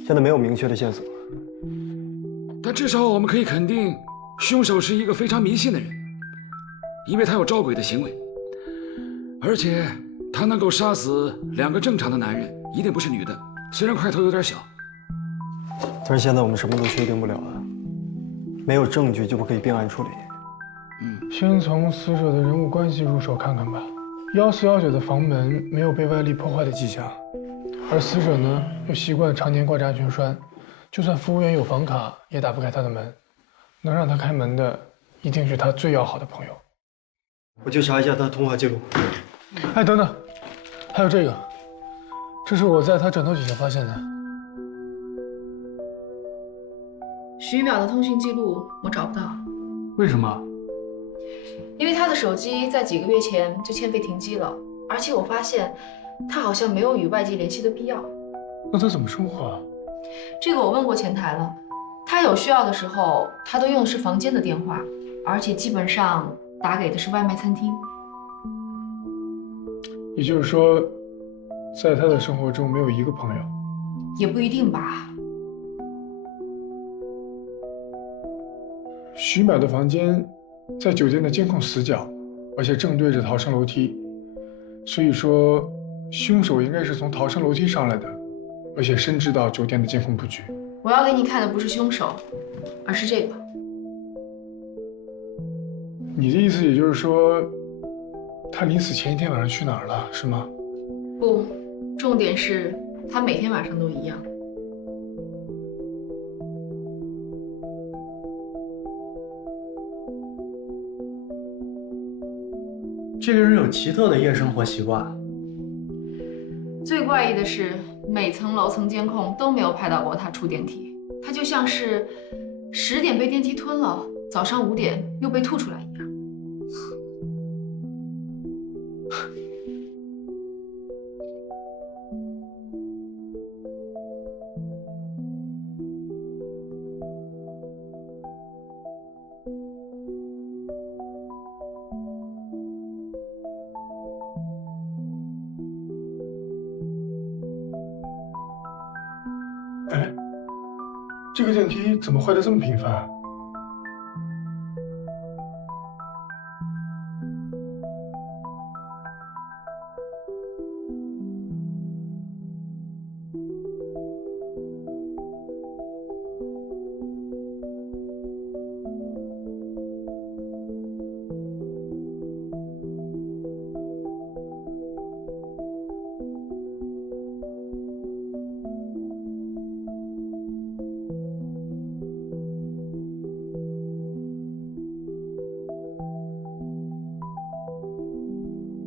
现在没有明确的线索。但至少我们可以肯定，凶手是一个非常迷信的人，因为他有招鬼的行为，而且他能够杀死2个正常的男人，一定不是女的，虽然块头有点小。但是现在我们什么都确定不了啊，没有证据就不可以并案处理。先从死者的人物关系入手看看吧。1419的房门没有被外力破坏的迹象，而死者呢又习惯常年挂着安全栓，就算服务员有房卡也打不开他的门。能让他开门的一定是他最要好的朋友。我去查一下他的通话记录。哎，等等，还有这个，这是我在他枕头底下发现的。徐淼的通讯记录我找不到。为什么？因为他的手机在几个月前就欠费停机了，而且我发现他好像没有与外界联系的必要。那他怎么生活啊？这个我问过前台了，他有需要的时候，他都用的是房间的电话，而且基本上打给的是外卖餐厅。也就是说，在他的生活中没有一个朋友。也不一定吧。徐淼的房间在酒店的监控死角，而且正对着逃生楼梯，所以说凶手应该是从逃生楼梯上来的，而且深知到酒店的监控布局。我要给你看的不是凶手，而是这个。你的意思也就是说，他临死前一天晚上去哪儿了，是吗？不，重点是他每天晚上都一样。这个人有奇特的夜生活习惯。最怪异的是，每层楼层监控都没有拍到过他出电梯，他就像是10点被电梯吞了，早上5点又被吐出来一样。哎，这个电梯怎么坏的这么频繁？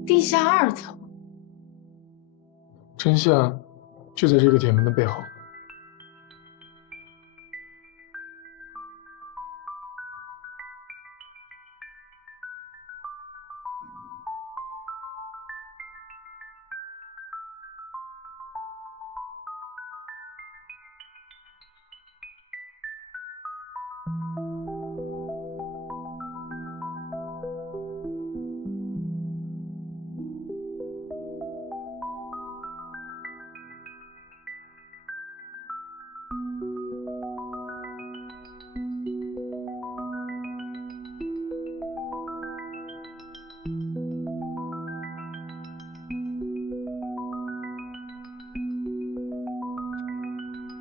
地下2层，真相就在这个铁门的背后。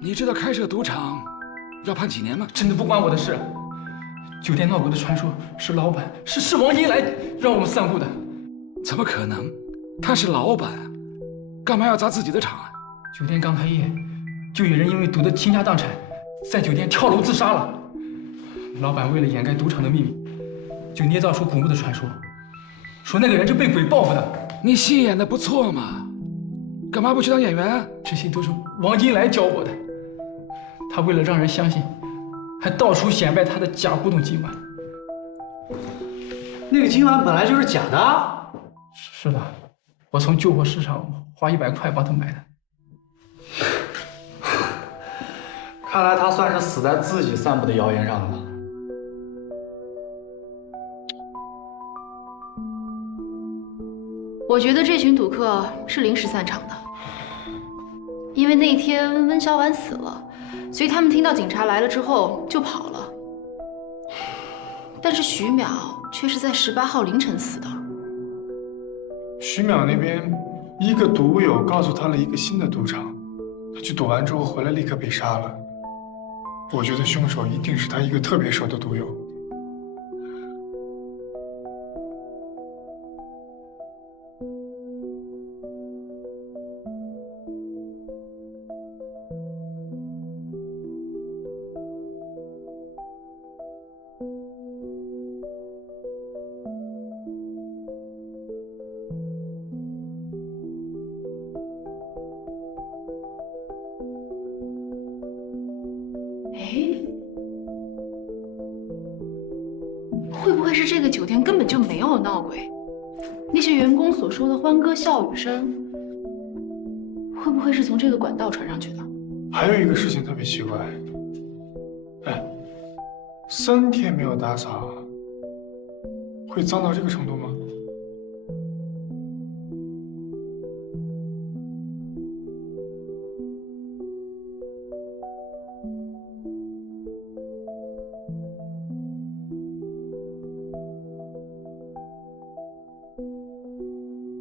你知道开设赌场要判几年吗？真的不关我的事。酒店闹鬼的传说是老板，是王英来让我们散布的。怎么可能？他是老板，干嘛要砸自己的场啊？酒店刚开业，就有人因为赌得倾家荡产，在酒店跳楼自杀了。老板为了掩盖赌场的秘密，就捏造出古墓的传说，说那个人是被鬼报复的。你戏演的不错嘛，干嘛不去当演员啊？这些都是王金来教我的。他为了让人相信，还到处显摆他的假古董金碗。那个金碗本来就是假的。是的，我从旧货市场花100块帮他买的。看来他算是死在自己散布的谣言上了。我觉得这群赌客是临时散场的，因为那天温小婉死了，所以他们听到警察来了之后就跑了。但是徐淼却是在18号凌晨死的。徐淼那边，一个赌友告诉他了一个新的赌场，他去赌完之后回来立刻被杀了。我觉得凶手一定是他一个特别熟的赌友。会不会是这个酒店根本就没有闹鬼？那些员工所说的欢歌笑语声，会不会是从这个管道传上去的？还有一个事情特别奇怪，哎，3天没有打扫，会脏到这个程度吗？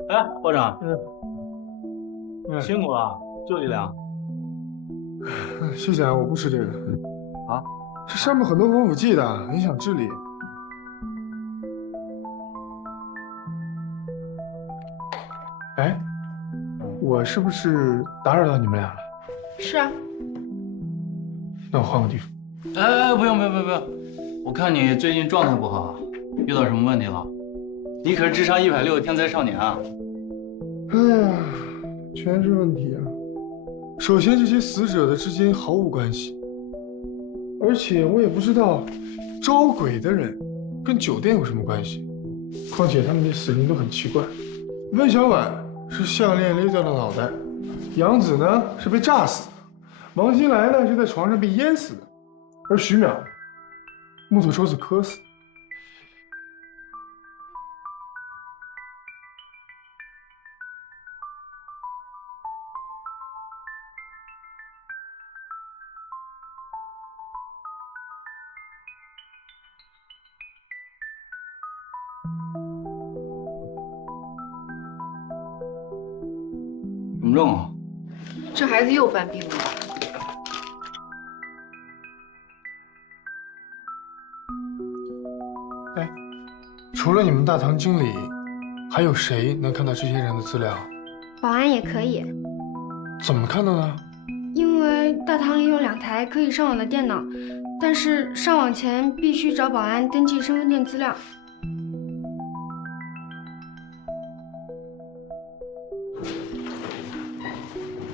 哎，包长，辛苦了，就1两。谢谢啊，我不吃这个。啊？这上面很多防腐剂的，影响智力。哎，我是不是打扰到你们俩了？是啊。那我换个地方。哎，不用，我看你最近状态不好，遇到什么问题了？你可是智商160的天才少年啊！哎呀，全是问题啊！首先，这些死者的之间毫无关系，而且我也不知道招鬼的人跟酒店有什么关系。况且他们的死因都很奇怪，温小婉是项链勒掉了脑袋，杨子呢是被炸死的，王金来呢是在床上被淹死的，而徐淼木头抽子磕死。什么症啊？这孩子又犯病了。哎，除了你们大堂经理，还有谁能看到这些人的资料？保安也可以，怎么看到呢？因为大堂里有2台可以上网的电脑，但是上网前必须找保安登记身份证资料。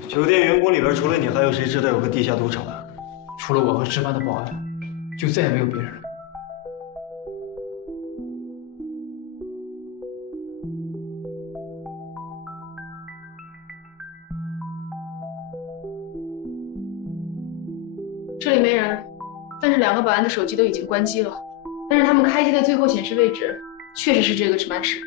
酒店员工里边除了你，还有谁知道有个地下赌场？除了我和值班的保安，就再也没有别人了。这里没人，但是2个保安的手机都已经关机了。但是他们开机的最后显示位置确实是这个值班室。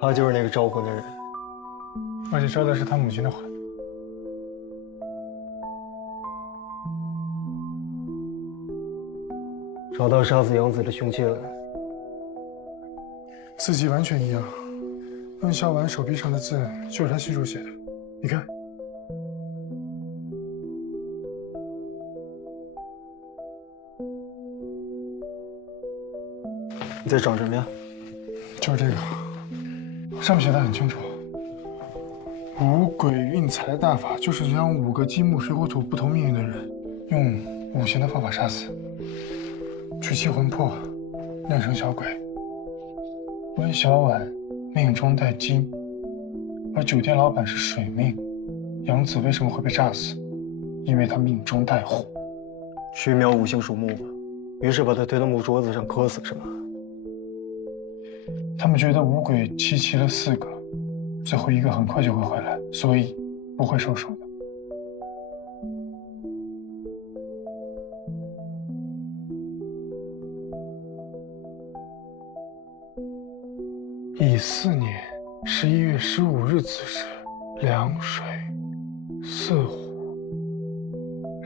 他就是那个招魂的人，而且招的是他母亲的魂。找到杀死杨子的凶器了。字迹完全一样，温小婉手臂上的字就是他亲手写的，你看。你在找什么呀？就是这个，上面写的很清楚，五鬼运财的大法就是将5个金木水火土不同命运的人，用5行的方法杀死，取其魂魄，炼成小鬼。温小婉命中带金，而酒店老板是水命，杨子为什么会被炸死？因为他命中带火。徐淼5行属木，于是把他推到木桌子上磕死，是吗？他们觉得五鬼集齐了4个，最后1个很快就会回来，所以不会收手的。乙巳年11月15日子时，2水4火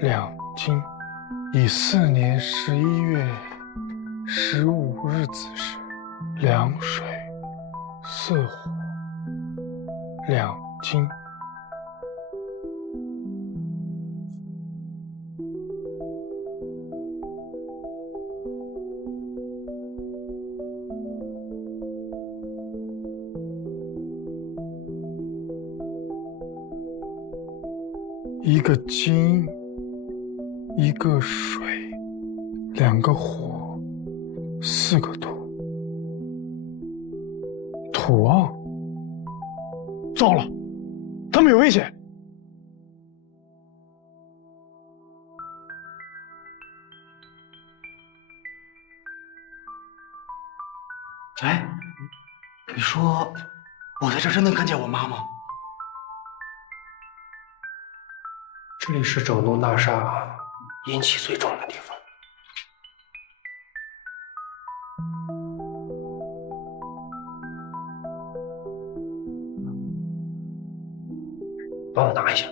2金。乙巳年11月15日子时，2水4火2金。1个金，1个水，2个火，4个土。土旺，糟了，他们有危险！哎，你说我在这真能看见我妈吗？这里是整栋大厦阴气最重的地方。帮我拿一下。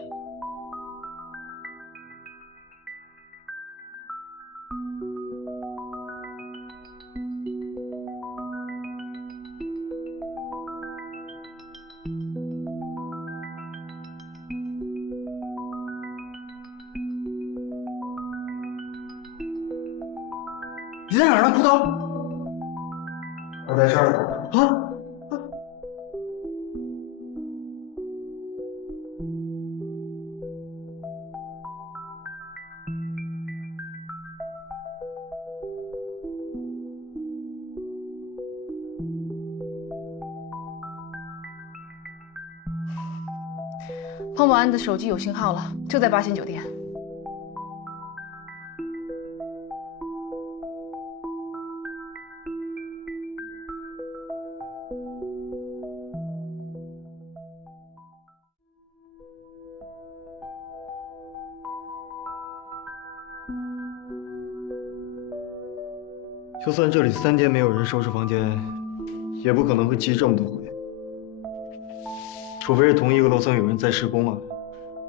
你在哪儿呢，葡萄？我在这儿呢。啊！彭保安的手机有信号了，就在八仙酒店。就算这里3天没有人收拾房间，也不可能会积这么多灰。除非是同一个楼层有人在施工啊。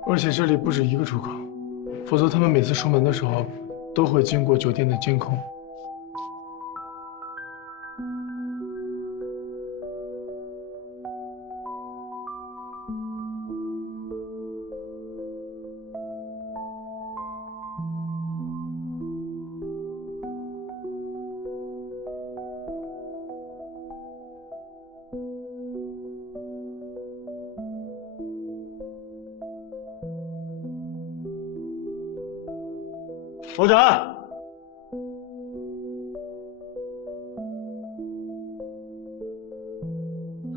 而且这里不止一个出口，否则他们每次出门的时候都会经过酒店的监控。楼长，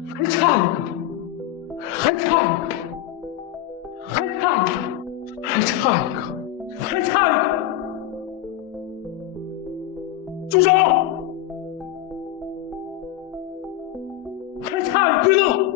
还差一个，还差一个，还差一个，还差一个，还差一个！住手！还差一个，别动！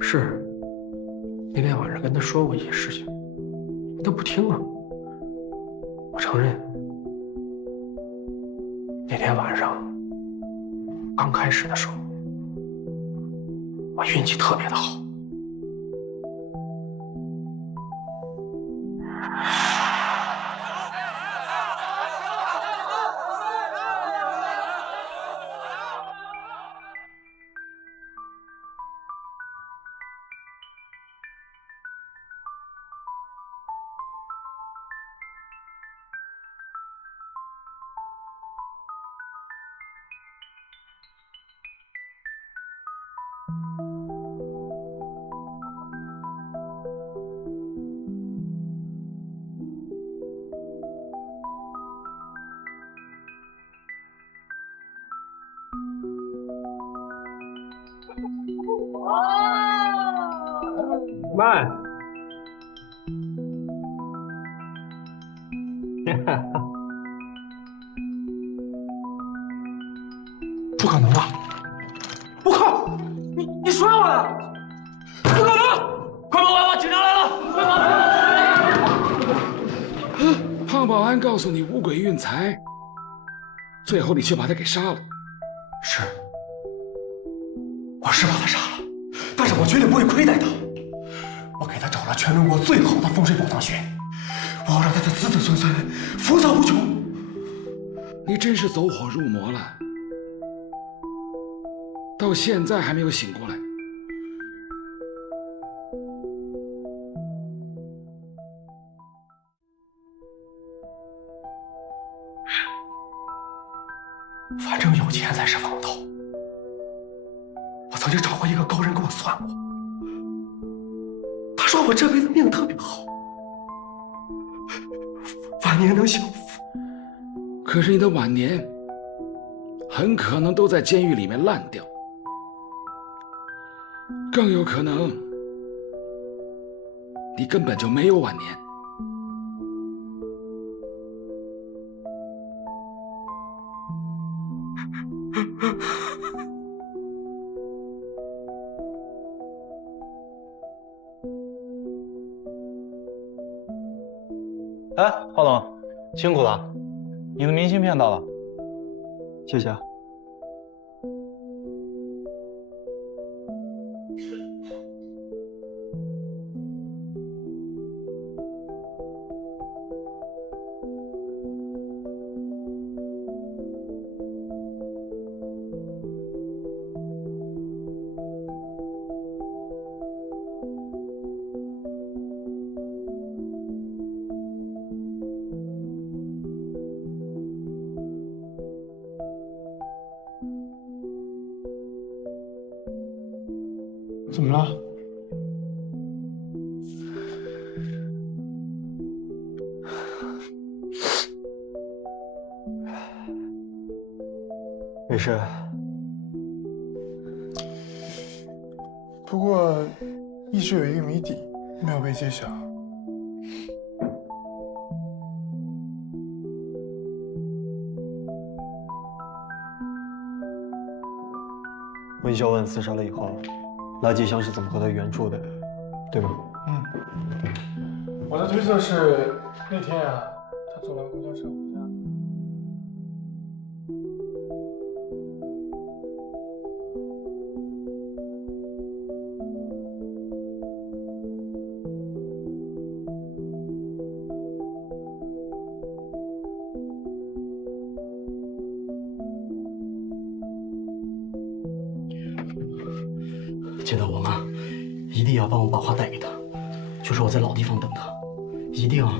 是，那天晚上跟他说过一些事情，他不听啊。我承认，那天晚上刚开始的时候，我运气特别的好。慢。不可能吧！我靠！你耍我呢？不可能！快报案吧，警察来了！快跑！胖保安告诉你五鬼运财，最后你却把他给杀了。是，我是把他杀了，但是我绝对不会亏待他。了全中国最好的风水宝藏穴，我要让他的子子孙孙福泽无穷。你真是走火入魔了，到现在还没有醒过来。反正有钱才是王道。我曾经找过一个高人给我算过，他说我这辈子命特别好，晚年能享福。可是你的晚年很可能都在监狱里面烂掉，更有可能你根本就没有晚年。哎，郝总，辛苦了，你的明信片到了，谢谢。怎么了？没事。不过一直有一个谜底没有被揭晓。温孝万自杀了以后，垃圾箱是怎么和他援助的，对吗？我的推测是那天啊，他坐完公交车回家。见到我妈，一定要帮我把话带给她，就说我在老地方等她，一定要。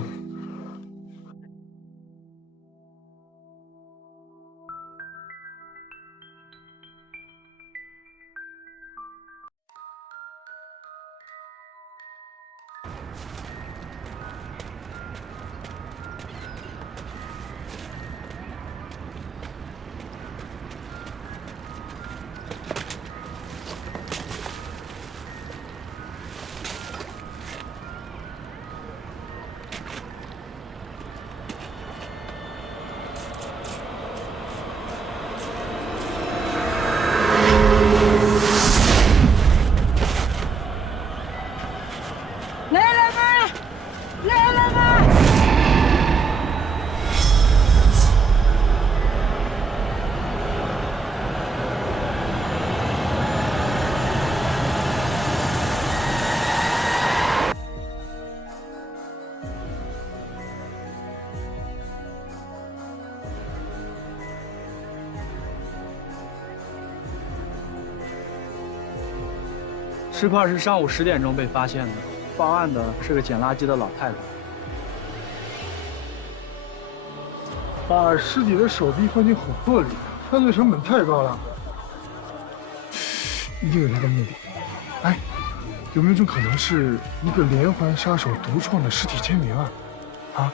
尸块是上午10点钟被发现的，报案的是个捡垃圾的老太太。把尸体的手臂放进火锅里，犯罪成本太高了，一定有他的目的。哎，有没有种可能是一个连环杀手独创的尸体签名啊？啊？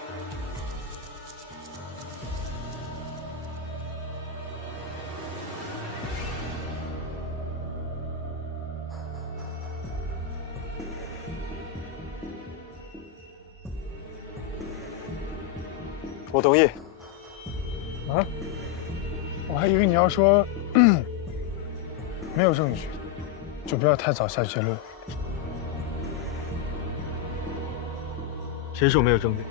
我同意。啊？我还以为你要说没有证据，就不要太早下结论。谁说没有证据？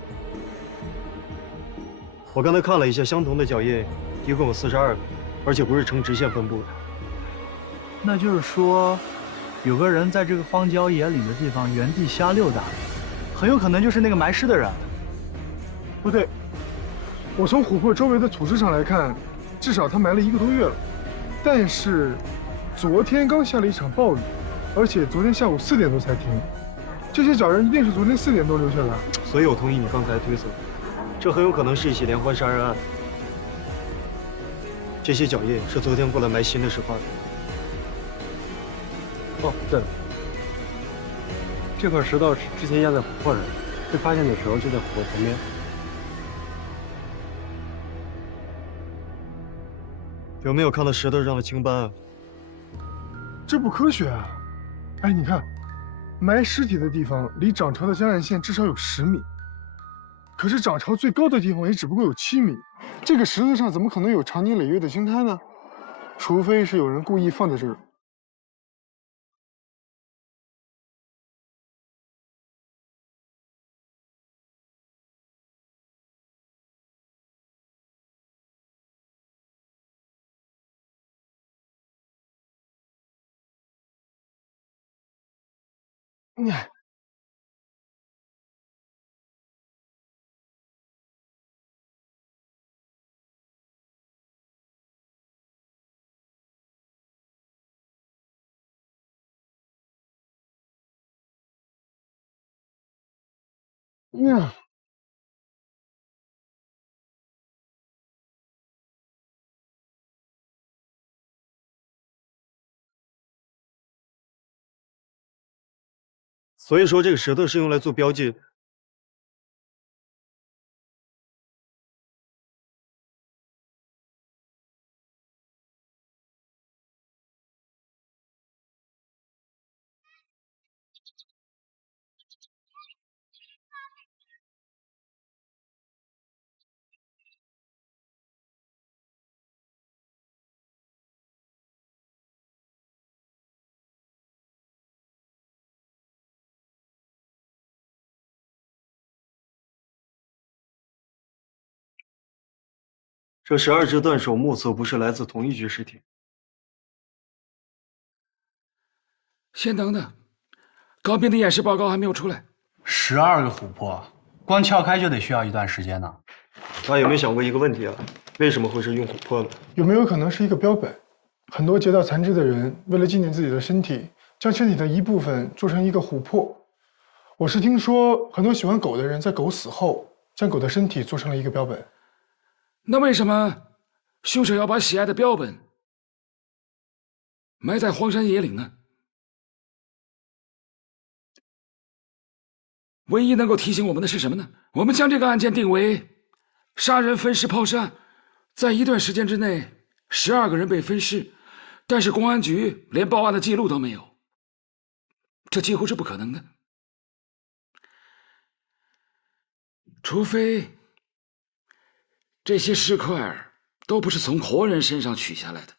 我刚才看了一下，相同的脚印，一共有42个，而且不是呈直线分布的。那就是说，有个人在这个荒郊野岭的地方原地瞎溜达，很有可能就是那个埋尸的人。不对，我从琥珀周围的土质上来看，至少他埋了1个多月了。但是，昨天刚下了一场暴雨，而且昨天下午4点多才停。这些找人一定是昨天4点多留下的。所以我同意你刚才的推测，这很有可能是一起连环杀人案。这些脚印是昨天过来埋新的石块的。哦，对了，这块石头是之前压在琥珀上，被发现的时候就在琥珀旁边。有没有看到石头上的青斑啊？这不科学啊！哎，你看，埋尸体的地方离涨潮的江岸线至少有10米，可是涨潮最高的地方也只不过有7米。这个石头上怎么可能有长年累月的青苔呢？除非是有人故意放在这儿。所以说这个石头是用来做标记的。这12只断手目测不是来自同一具尸体。先等等，高斌的验尸报告还没有出来。12个琥珀，光撬开就得需要一段时间呢。他有没有想过一个问题啊？为什么会是用琥珀呢？有没有可能是一个标本？很多劫道残肢的人为了纪念自己的身体，将身体的一部分做成一个琥珀。我是听说很多喜欢狗的人在狗死后，将狗的身体做成了一个标本。那为什么凶手要把喜爱的标本埋在荒山野岭呢？唯一能够提醒我们的是什么呢？我们将这个案件定为杀人分尸抛尸案，在一段时间之内，12个人被分尸，但是公安局连报案的记录都没有，这几乎是不可能的。除非这些尸块都不是从活人身上取下来的。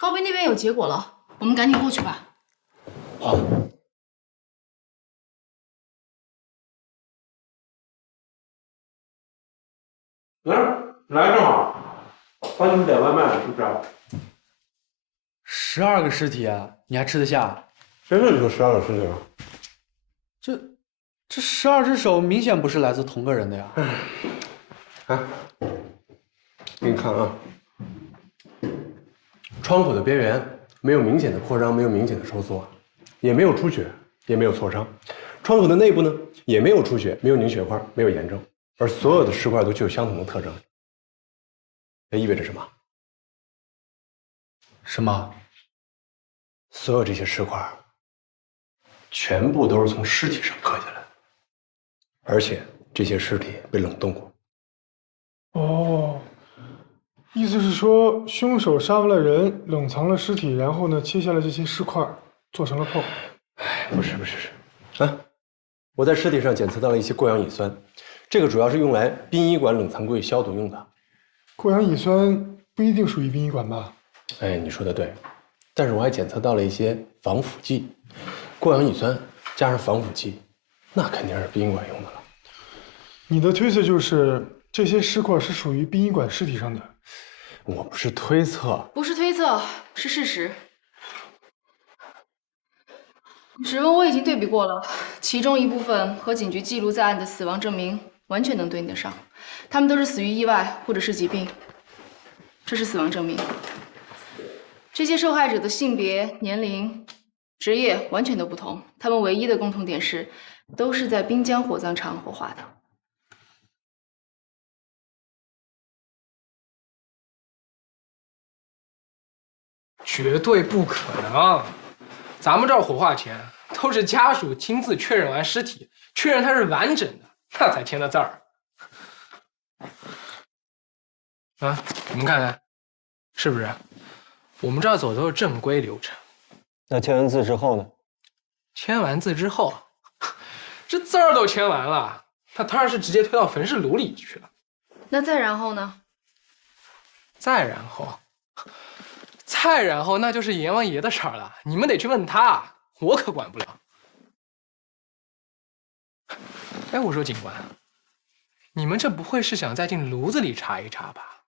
高斌那边有结果了，我们赶紧过去吧。好。来正好，帮你们点外卖了，是不是？12个尸体啊，你还吃得下？谁跟你说12个尸体啊？这12只手明显不是来自同个人的呀。哎，给你看啊，窗口的边缘没有明显的扩张，没有明显的收缩，也没有出血，也没有挫伤。窗口的内部呢，也没有出血，没有凝血块，没有炎症，而所有的尸块都具有相同的特征。这意味着什么？什么？所有这些尸块全部都是从尸体上刻下来的，而且这些尸体被冷冻过。哦，意思是说，凶手杀完了人，冷藏了尸体，然后呢，切下了这些尸块，做成了泡。哎，不是，啊，我在尸体上检测到了一些过氧乙酸，这个主要是用来殡仪馆冷藏柜消毒用的。过氧乙酸不一定属于殡仪馆吧？哎，你说的对，但是我还检测到了一些防腐剂，过氧乙酸加上防腐剂，那肯定是殡仪馆用的了。你的推测就是这些尸块是属于殡仪馆尸体上的。我不是推测，不是推测，是事实。指纹我已经对比过了，其中一部分和警局记录在案的死亡证明完全能对应得上，他们都是死于意外或者是疾病。这是死亡证明。这些受害者的性别、年龄、职业完全都不同，他们唯一的共同点是，都是在滨江火葬场火化的。绝对不可能！咱们这儿火化前都是家属亲自确认完尸体，确认它是完整的，那才签的字儿。啊，你们看看，是不是？我们这儿走的都是正规流程。那签完字之后呢？签完字之后，这字儿都签完了，那当然是直接推到焚尸炉里去了。那再然后呢？再然后，那就是阎王爷的事儿了，你们得去问他，我可管不了。哎，我说警官，你们这不会是想再进炉子里查一查吧？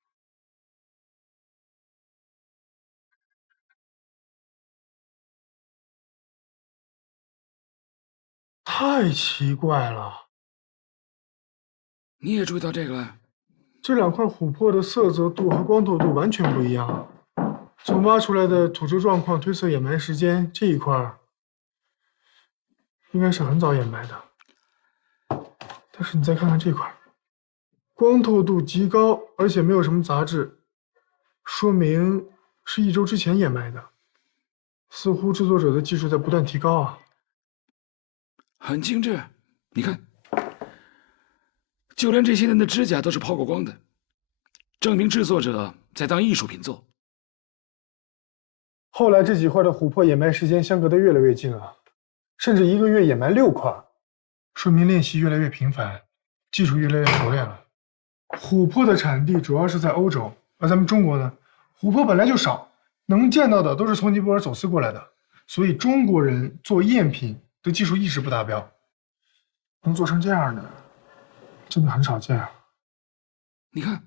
太奇怪了！你也注意到这个了？这两块琥珀的色泽度和光透度完全不一样。从挖出来的土质状况推测掩埋时间，这一块应该是很早掩埋的。但是你再看看这块，光透度极高，而且没有什么杂质，说明是1周之前掩埋的。似乎制作者的技术在不断提高啊。很精致，你看，就连这些人的指甲都是抛过光的，证明制作者在当艺术品做。后来这几块的琥珀掩埋时间相隔得越来越近了，甚至1个月掩埋6块，说明练习越来越频繁，技术越来越熟练了。琥珀的产地主要是在欧洲，而咱们中国呢，琥珀本来就少，能见到的都是从尼泊尔走私过来的，所以中国人做赝品的技术一直不达标，能做成这样的，真的很少见啊。你看，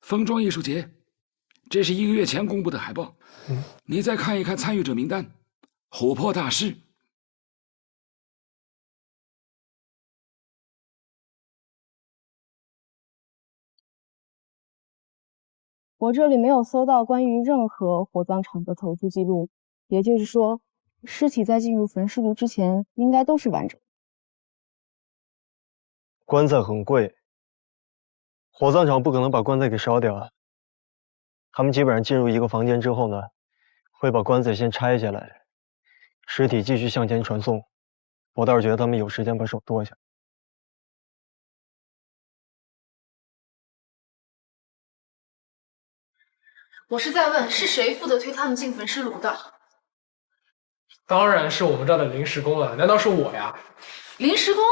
封装艺术节，这是1个月前公布的海报。你再看一看参与者名单，琥珀大师。我这里没有搜到关于任何火葬场的投诉记录，也就是说，尸体在进入焚尸炉之前应该都是完整的。棺材很贵，火葬场不可能把棺材给烧掉啊。他们基本上进入一个房间之后呢，会把棺材先拆下来，尸体继续向前传送。我倒是觉得他们有时间把手剁下。我是在问，是谁负责推他们进焚尸炉的？当然是我们这儿的临时工了，难道是我呀？临时工？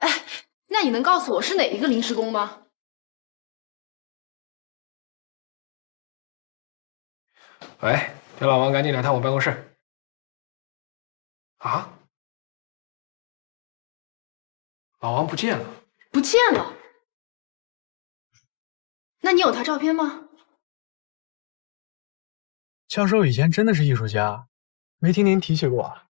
哎，那你能告诉我是哪一个临时工吗？喂，叫老王赶紧来趟我办公室。啊？老王不见了。不见了？那你有他照片吗？教授以前真的是艺术家，没听您提起过啊。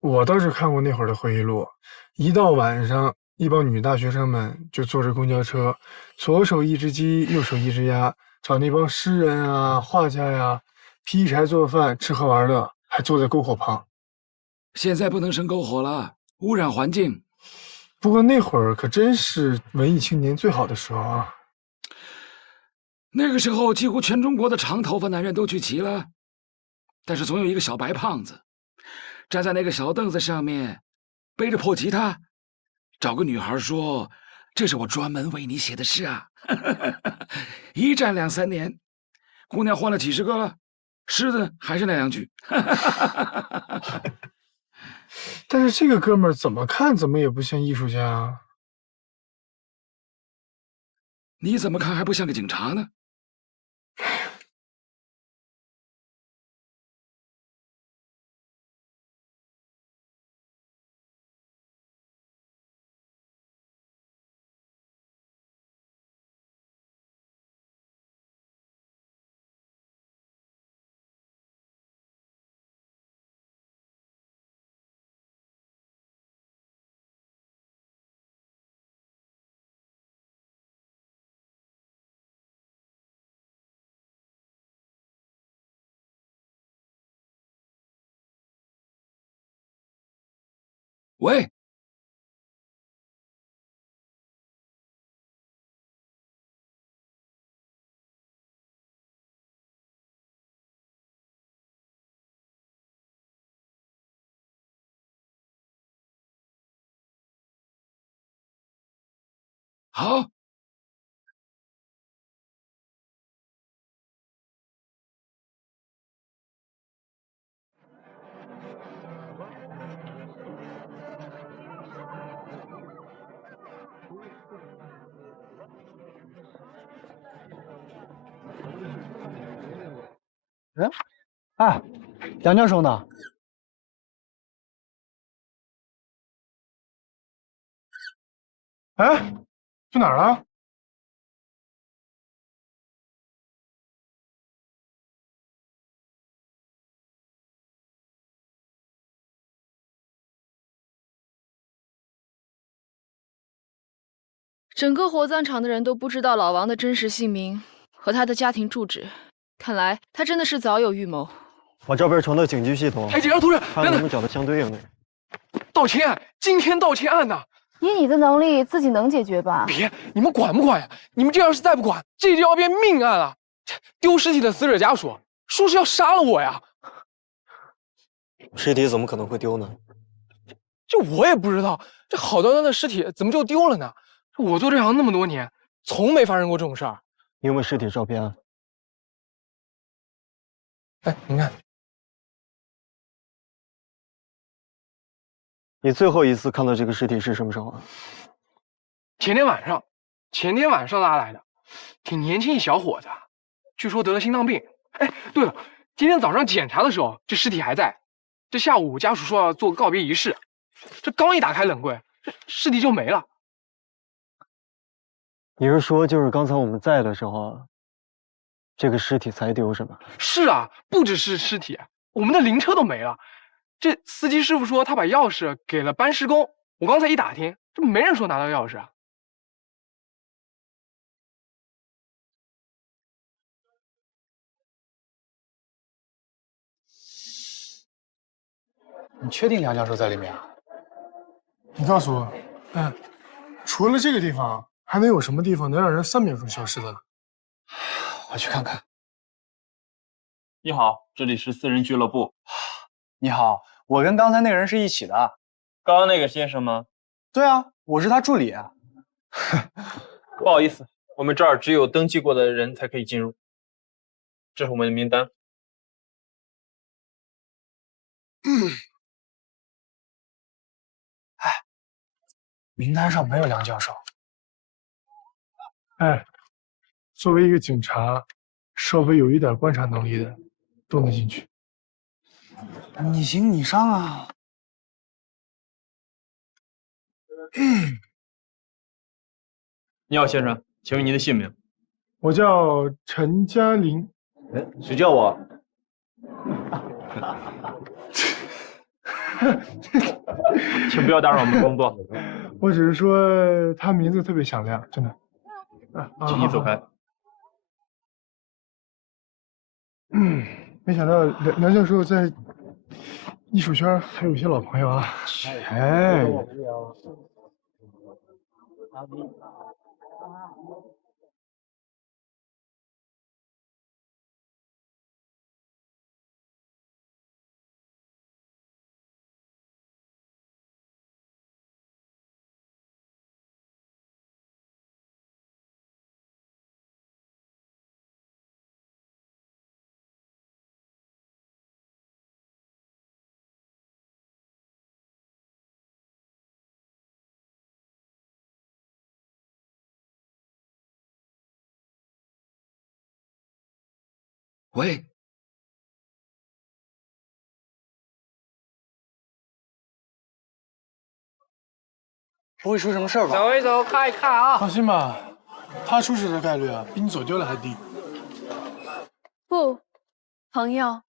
我倒是看过那会儿的回忆录，一到晚上，一帮女大学生们就坐着公交车，左手一只鸡，右手一只鸭，找那帮诗人啊、画家呀，劈柴做饭、吃喝玩乐，还坐在篝火旁。现在不能生篝火了，污染环境。不过那会儿可真是文艺青年最好的时候啊。那个时候，几乎全中国的长头发男人都聚齐了，但是总有一个小白胖子，站在那个小凳子上面，背着破吉他，找个女孩说：“这是我专门为你写的诗啊！”一站2、3年，姑娘换了几10个了，诗的还是那2句。但是这个哥们儿怎么看怎么也不像艺术家啊。你怎么看还不像个警察呢？喂，好。哎，杨教授呢？哎，去哪儿了？整个火葬场的人都不知道老王的真实姓名和他的家庭住址，看来他真的是早有预谋。我这边传到警局系统。哎，警察同志，看能不能找到相对应的人。盗窃案，今天盗窃案呢？以你的能力，自己能解决吧？别，你们管不管呀？你们这要是再不管，这就要变命案了。丢尸体的死者家属说是要杀了我呀。尸体怎么可能会丢呢？这我也不知道，这好端端的尸体怎么就丢了呢？我做这行那么多年，从没发生过这种事儿。因为尸体照片。哎，您看，你最后一次看到这个尸体是什么时候啊？前天晚上拉来的，挺年轻一小伙子，据说得了心脏病。哎，对了，今天早上检查的时候，这尸体还在。这下午家属说要做告别仪式，这刚一打开冷柜，这尸体就没了。你是说，就是刚才我们在的时候，这个尸体才丢是吧？是啊，不只是尸体，我们的灵车都没了。这司机师傅说他把钥匙给了搬尸工，我刚才一打听，这没人说拿到钥匙啊。你确定梁教授在里面啊？你告诉我，除了这个地方，还能有什么地方能让人3秒钟消失的？我去看看。你好，这里是私人俱乐部。你好，我跟刚才那个人是一起的。刚刚那个先生吗？对啊，我是他助理。不好意思，我们这儿只有登记过的人才可以进入。这是我们的名单。哎，名单上没有梁教授。哎，作为一个警察，稍微有一点观察能力的都能进去。你行你上啊。你好，先生，请问您的姓名？我叫陈嘉玲。哎，谁叫我？请不要打扰我们工作。我只是说他名字特别响亮，真的。请你走开。没想到梁教授在艺术圈还有一些老朋友啊。哎。喂，不会出什么事儿吧？走一走，看一看啊。放心吧，他出事的概率比你走丢了还低。不，朋友，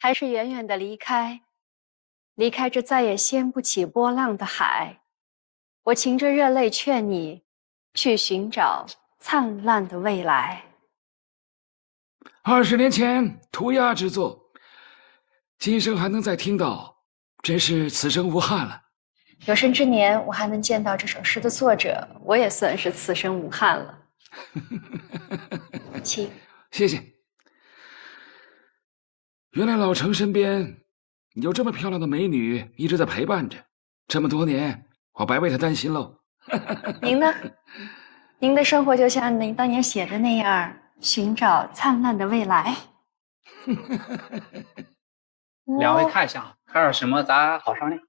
还是远远的离开，离开这再也掀不起波浪的海。我噙着热泪劝你，去寻找灿烂的未来。20年前涂鸦之作，今生还能再听到真是此生无憾了。有生之年我还能见到这首诗的作者，我也算是此生无憾了。请。谢谢。原来老程身边有这么漂亮的美女一直在陪伴着，这么多年我白为她担心喽。您呢？您的生活就像您当年写的那样，寻找灿烂的未来。两位看一下，看点什么咱好商量。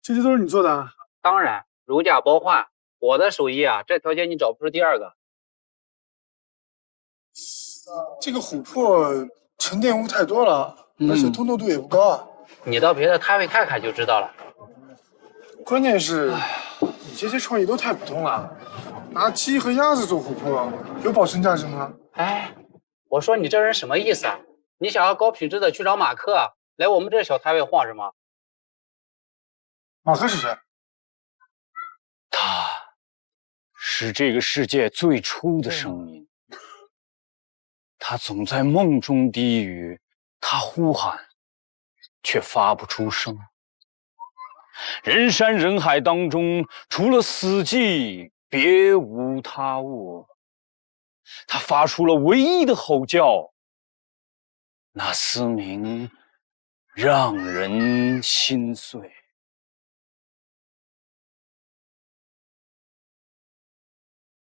这些都是你做的啊？当然，如假包换。我的手艺啊，这条街你找不出第二个。这个琥珀沉淀物太多了，而且通透度也不高啊。你到别的摊位看看就知道了。关键是，你这些创意都太普通了。拿鸡和鸭子做琥珀，有保存价值吗？哎，我说你这人什么意思啊？你想要高品质的去找马克，来我们这小摊位晃什么？马克是谁？他是这个世界最初的声音。他总在梦中低语，他呼喊，却发不出声。人山人海当中，除了死寂，别无他物。他发出了唯一的吼叫，那嘶鸣让人心碎。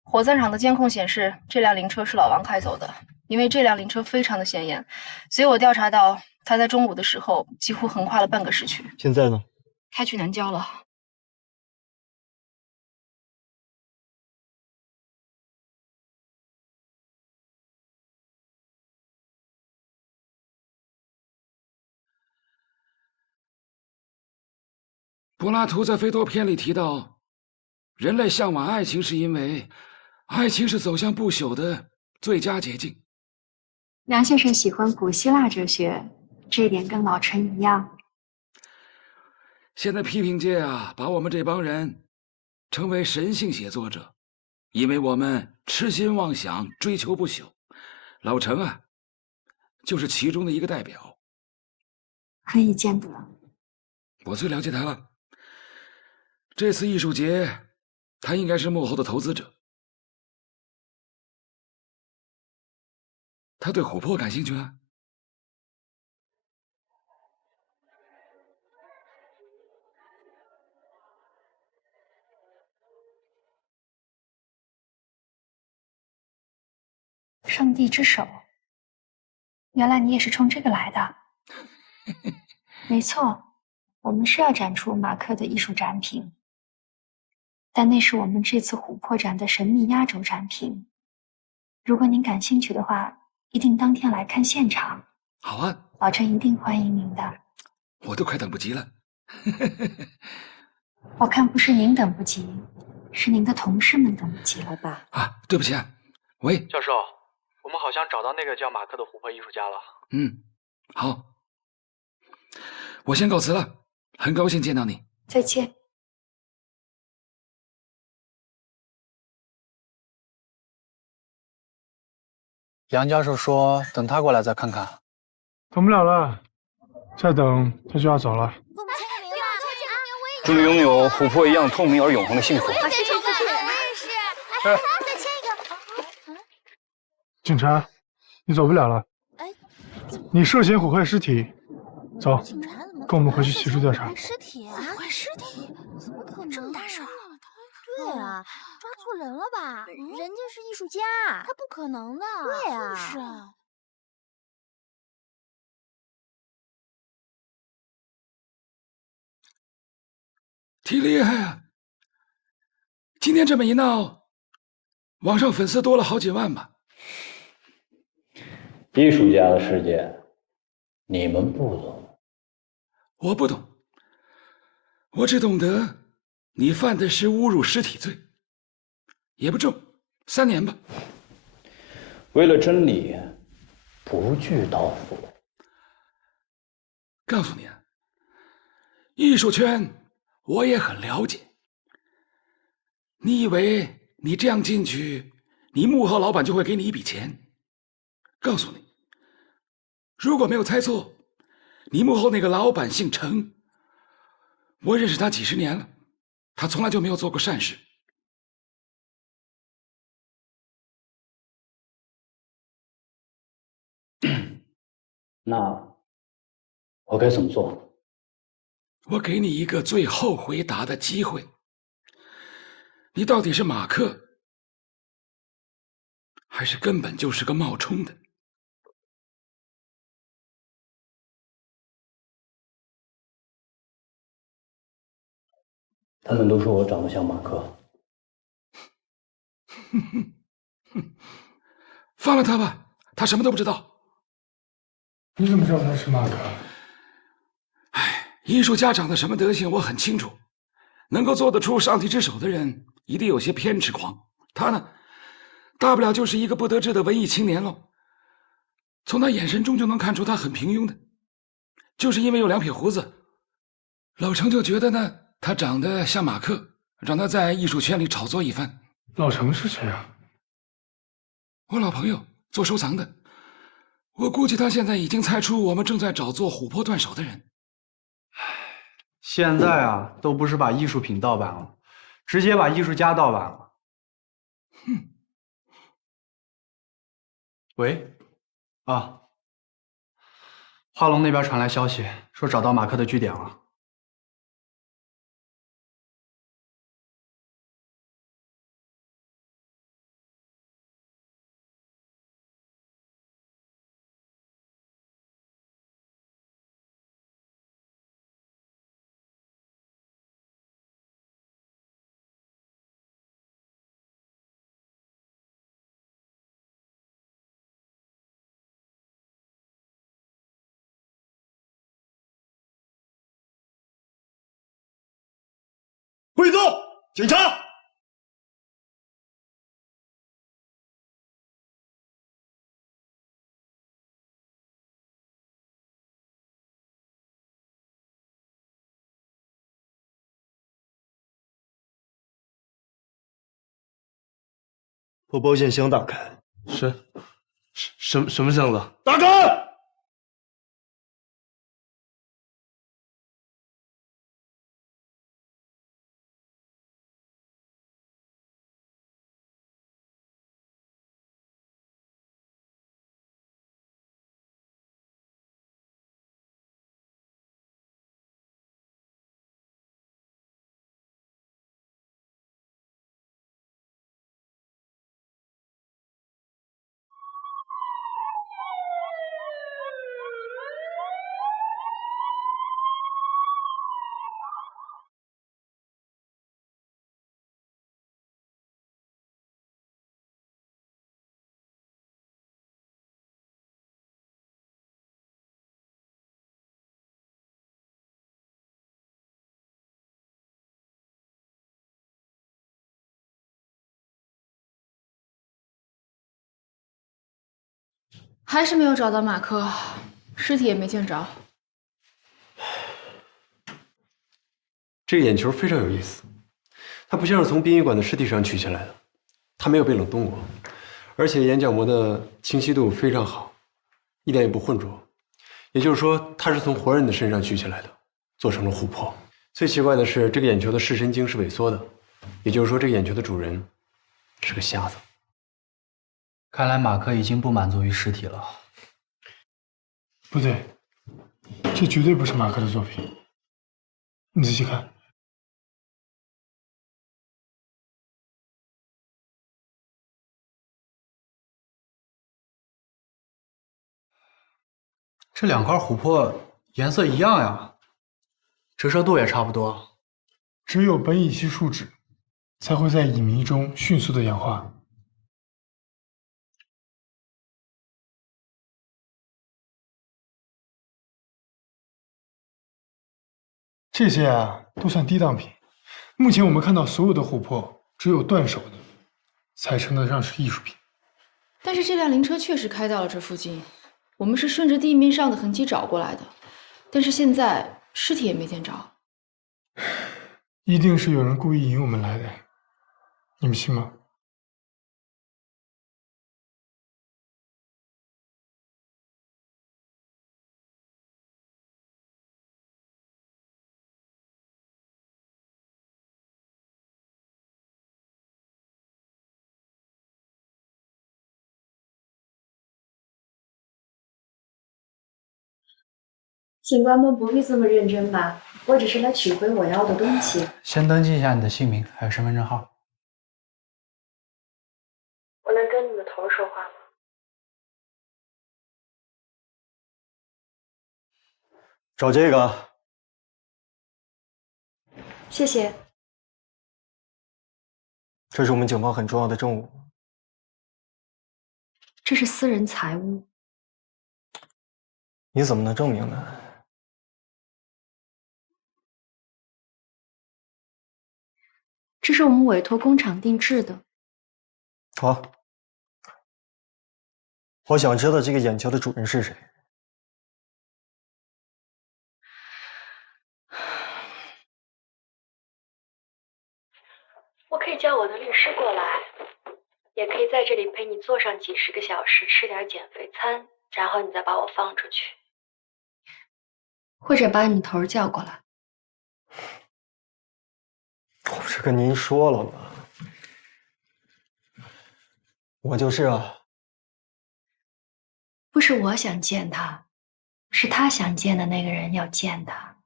火葬场的监控显示，这辆灵车是老王开走的。因为这辆灵车非常的显眼，所以我调查到他在中午的时候几乎横跨了半个市区。现在呢？开去南郊了。柏拉图在《斐多篇》里提到，人类向往爱情是因为爱情是走向不朽的最佳捷径。梁先生喜欢古希腊哲学，这一点跟老陈一样。现在批评界啊，把我们这帮人称为神性写作者，因为我们痴心妄想，追求不朽。老陈啊，就是其中的一个代表。可以见得，我最了解他了。这次艺术节，他应该是幕后的投资者。他对琥珀感兴趣啊？上帝之手，原来你也是冲这个来的。没错，我们是要展出马克的艺术展品，但那是我们这次琥珀展的神秘压轴展品。如果您感兴趣的话，一定当天来看现场。好啊，老陈一定欢迎您的。我都快等不及了。我看不是您等不及，是您的同事们等不及了吧？啊，对不起啊。喂，教授，我们好像找到那个叫马克的琥珀艺术家了。好，我先告辞了，很高兴见到你。再见。杨教授说等他过来再看看。等不了了，再等他就要走了。祝你拥有琥珀一样透明而永恒的幸福。我也是。再签一个。警察，你走不了了。你涉嫌毁坏尸体，走，跟我们回去起诉调查。尸体啊？毁尸体？怎么可能？这么大事儿？对啊，抓错人了吧？人家是艺术家，他不可能的。对啊，是啊。挺厉害啊！今天这么一闹，网上粉丝多了好几万吧？艺术家的世界，你们不懂。我不懂，我只懂得你犯的是侮辱尸体罪，也不重，3年吧。为了真理，不惧刀斧。告诉你啊，艺术圈我也很了解。你以为你这样进去，你幕后老板就会给你一笔钱？告诉你，如果没有猜错，你幕后那个老板姓程，我认识他几十年了，他从来就没有做过善事。那我该怎么做？我给你一个最后回答的机会，你到底是马克，还是根本就是个冒充的？他们都说我长得像马克。放了他吧，他什么都不知道。你怎么知道他是马克？艺术家长得什么德行我很清楚，能够做得出上帝之手的人一定有些偏执狂。他呢，大不了就是一个不得志的文艺青年喽。从他眼神中就能看出他很平庸的，就是因为有2撇胡子，老程就觉得呢，他长得像马克，让他在艺术圈里炒作一番。老程是谁啊？我老朋友，做收藏的。我估计他现在已经猜出我们正在找做琥珀断手的人。现在啊，都不是把艺术品盗版了，直接把艺术家盗版了。喂，啊，华龙那边传来消息，说找到马克的据点了。跪坐，警察！把保险箱打开。什么箱子？打开！还是没有找到马克，尸体也没见着。这个眼球非常有意思，它不像是从殡仪馆的尸体上取下来的，它没有被冷冻过，而且眼角膜的清晰度非常好，一点也不浑浊。也就是说，它是从活人的身上取下来的，做成了琥珀。最奇怪的是，这个眼球的视神经是萎缩的，也就是说，这个眼球的主人是个瞎子。看来马克已经不满足于尸体了。不对，这绝对不是马克的作品。你仔细看，这2块琥珀颜色一样呀，折射度也差不多。只有苯乙烯树脂才会在乙醚中迅速的氧化。这些啊都算低档品。目前我们看到所有的琥珀，只有断手的才称得上是艺术品。但是这辆灵车确实开到了这附近，我们是顺着地面上的痕迹找过来的，但是现在尸体也没见着。一定是有人故意引我们来的，你们信吗？警官们不必这么认真吧？我只是来取回我要的东西。先登记一下你的姓名还有身份证号。我能跟你的头说话吗？找这个。谢谢。这是我们警方很重要的证物。这是私人财物。你怎么能证明呢？这是我们委托工厂定制的。好，我想知道这个眼球的主人是谁。我可以叫我的律师过来，也可以在这里陪你坐上几十个小时，吃点减肥餐，然后你再把我放出去，或者把你头叫过来。我不是跟您说了吗？我就是啊。不是我想见他，是他想见的那个人要见他。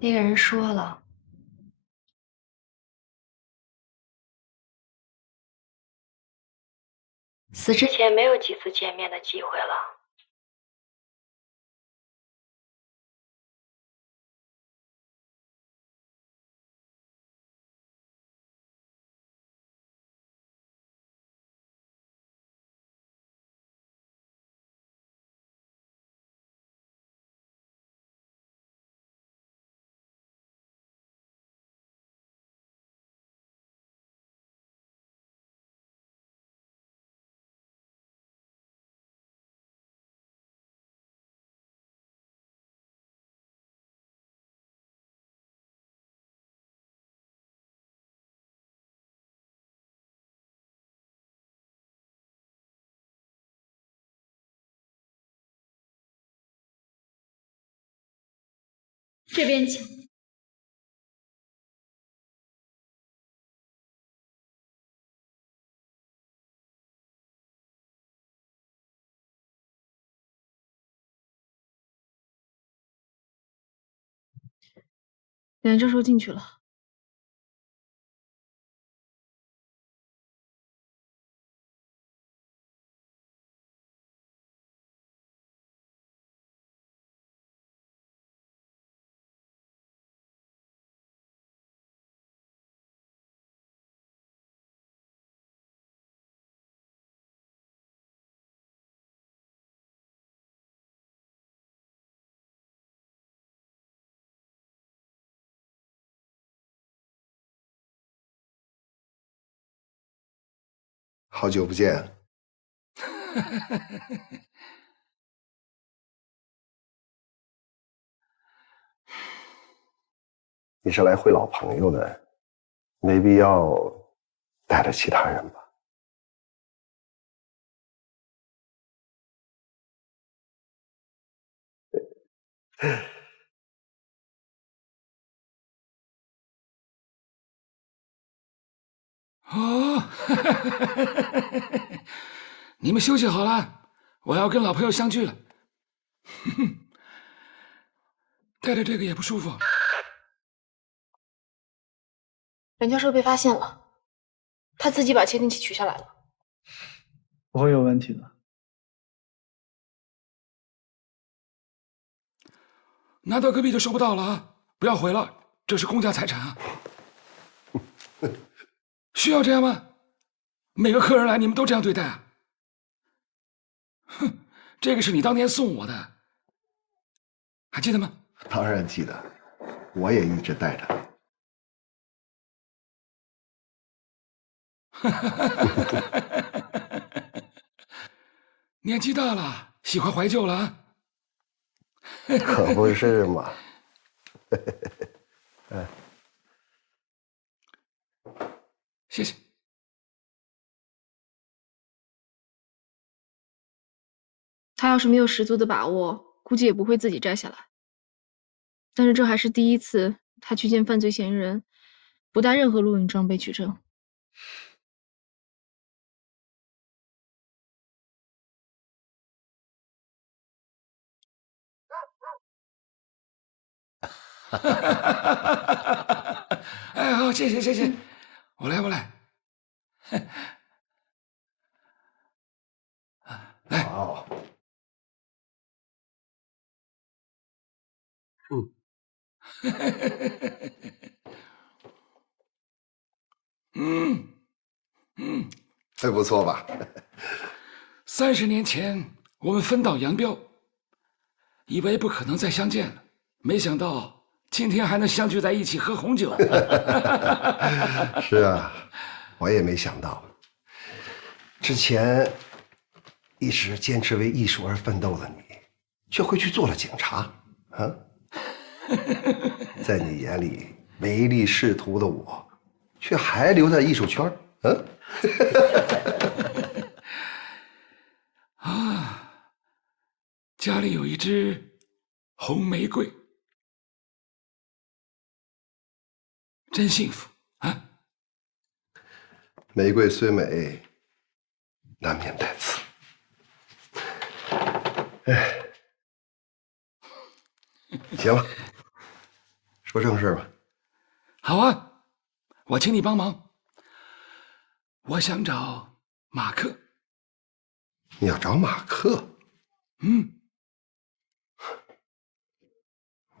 那个人说了，死之前没有几次见面的机会了。这边请。梁教授进去了。好久不见。你是来会老朋友的，没必要带着其他人吧？哦，你们休息好了，我要跟老朋友相聚了。戴着这个也不舒服。梁教授被发现了，他自己把窃听器取下来了。不会有问题的。拿到隔壁就收不到了啊！不要毁了，这是公家财产啊。需要这样吗？每个客人来你们都这样对待啊？哼，这个是你当年送我的，还记得吗？当然记得，我也一直带着。年纪大了，喜欢怀旧了啊？可不是嘛。谢谢。他要是没有十足的把握，估计也不会自己摘下来。但是这还是第一次他去见犯罪嫌疑人，不带任何录影装备取证。哎，好，谢谢谢谢，我来。来，好，还不错吧？30年前我们分道扬镳，以为不可能再相见了，没想到今天还能相聚在一起喝红酒。是啊，我也没想到，之前一直坚持为艺术而奋斗的你，却会去做了警察啊！在你眼里唯利是图的我，却还留在艺术圈啊，家里有一支红玫瑰，真幸福啊！玫瑰虽美，难免带刺。哎，行了，说正事吧。好啊，我请你帮忙。我想找马克。你要找马克？嗯，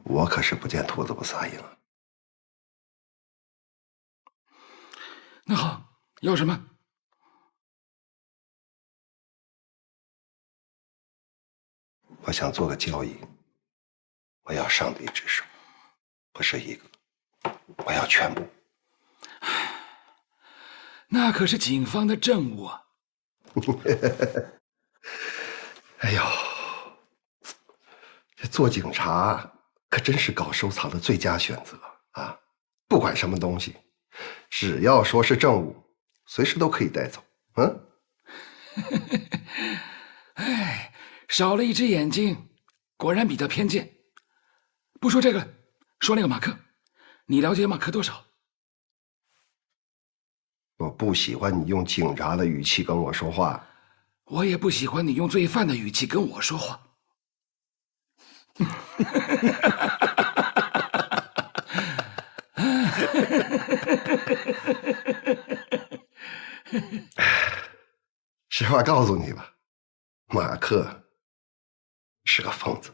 我可是不见兔子不撒鹰啊。那好，要什么？我想做个交易，我要上帝之手，不是一个，我要全部。那可是警方的政务啊！哎呦，这做警察可真是搞收藏的最佳选择啊！不管什么东西，只要说是证物，随时都可以带走。哎，少了一只眼睛，果然比较偏见。不说这个，说那个马克，你了解马克多少？我不喜欢你用警察的语气跟我说话。我也不喜欢你用罪犯的语气跟我说话。实话告诉你吧，马克是个疯子，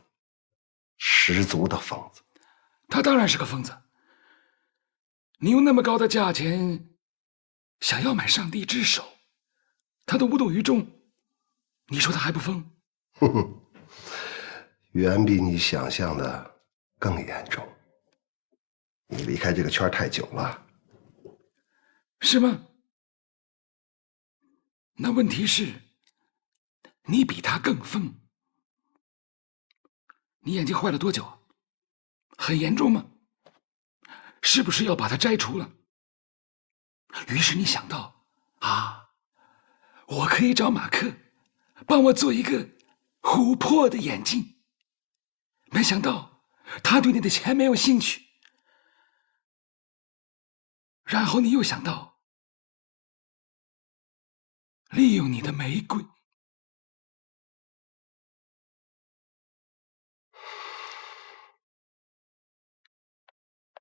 十足的疯子。他当然是个疯子。你用那么高的价钱想要买上帝之手，他都无动于衷，你说他还不疯？哼哼，远比你想象的更严重。你离开这个圈太久了。是吗？那问题是，你比他更疯。你眼睛坏了多久啊？很严重吗？是不是要把它摘除了？于是你想到，啊，我可以找马克帮我做一个琥珀的眼镜。没想到他对你的钱没有兴趣。然后你又想到利用你的玫瑰。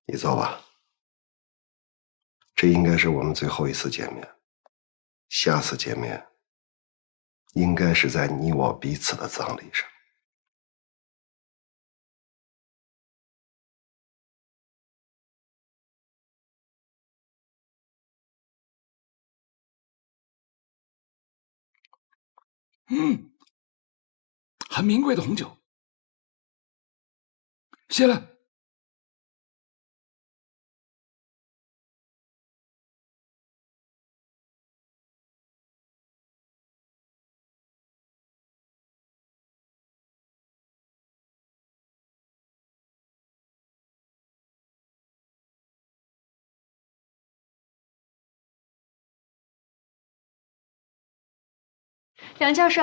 你走吧，这应该是我们最后一次见面。下次见面，应该是在你我彼此的葬礼上。很名贵的红酒。谢了。梁教授，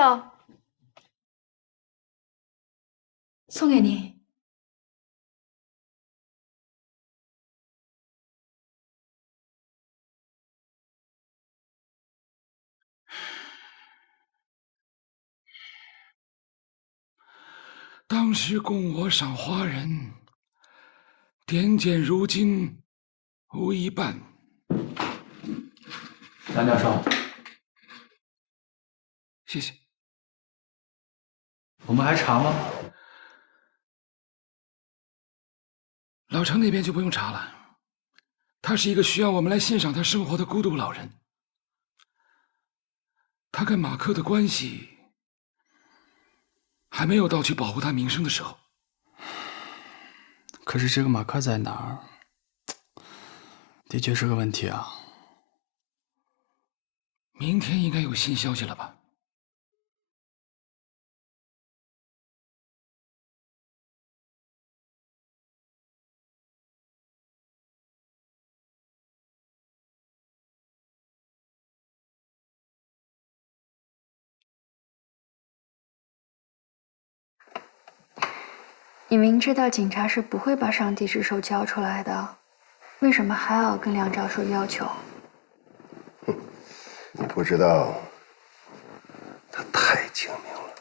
送给您。当时供我赏花人点检如今无一半。梁教授，谢谢。我们还查吗？老程那边就不用查了，他是一个需要我们来欣赏他生活的孤独老人。他跟马克的关系还没有到去保护他名声的时候。可是这个马克在哪儿？的确是个问题啊。明天应该有新消息了吧？你明知道警察是不会把上帝之手交出来的，为什么还要跟梁教授要求？你不知道，他太精明了，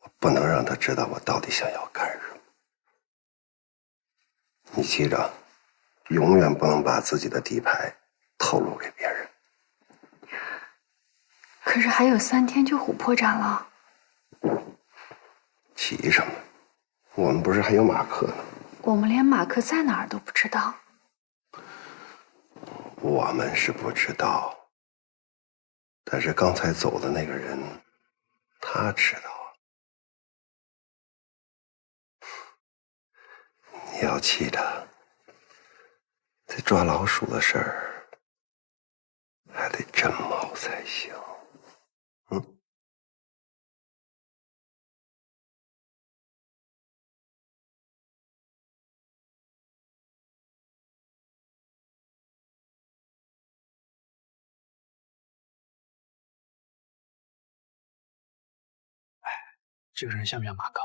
我不能让他知道我到底想要干什么。你记着，永远不能把自己的底牌透露给别人。可是还有3天就琥珀展了。急什么？我们不是还有马克呢？我们连马克在哪儿都不知道。我们是不知道，但是刚才走的那个人，他知道。你要记得，这抓老鼠的事儿还得真毛才行。这个人像不像马克？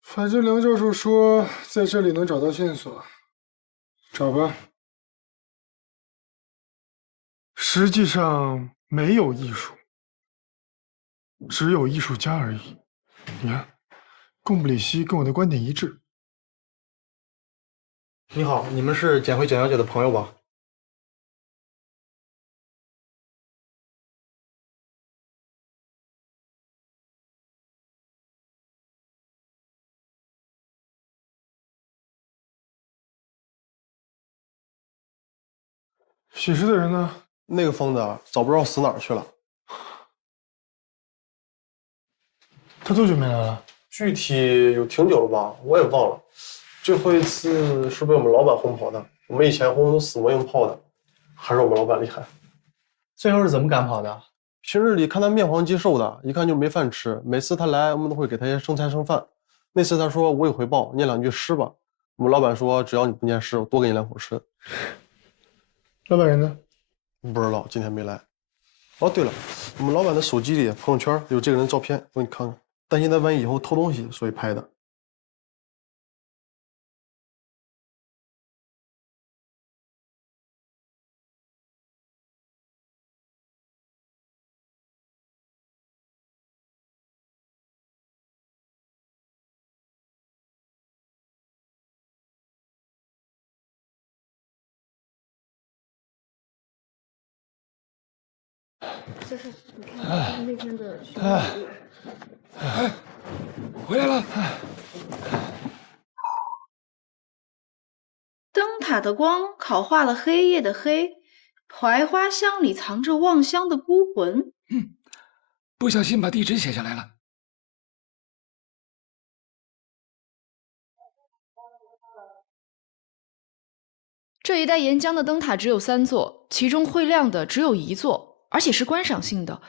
反正梁教授说在这里能找到线索，找吧。实际上没有艺术，只有艺术家而已。你看，贡布里希跟我的观点一致。你好，你们是捡回蒋小姐的朋友吧？写诗的人呢？那个疯子早不知道死哪儿去了。他多久没来了？具体有挺久了吧，我也忘了。最后一次是被我们老板轰跑的。我们以前轰都死磨硬泡的，还是我们老板厉害。最后是怎么赶跑的？平日里看他面黄肌瘦的，一看就没饭吃。每次他来，我们都会给他些剩菜剩饭。那次他说无以回报，念2句诗吧。我们老板说只要你不念诗，我多给你2口吃。老板人呢？不知道，今天没来。哦，对了，我们老板的手机里朋友圈有这个人的照片，我给你看看。担心他万一以后偷东西，所以拍的。就是你看那天的巡回来了。灯塔的光烤化了黑夜的黑，槐花香里藏着望乡的孤魂。不小心把地址写下来了。这一带沿江的灯塔只有3座，其中会亮的只有1座，而且是观赏性的，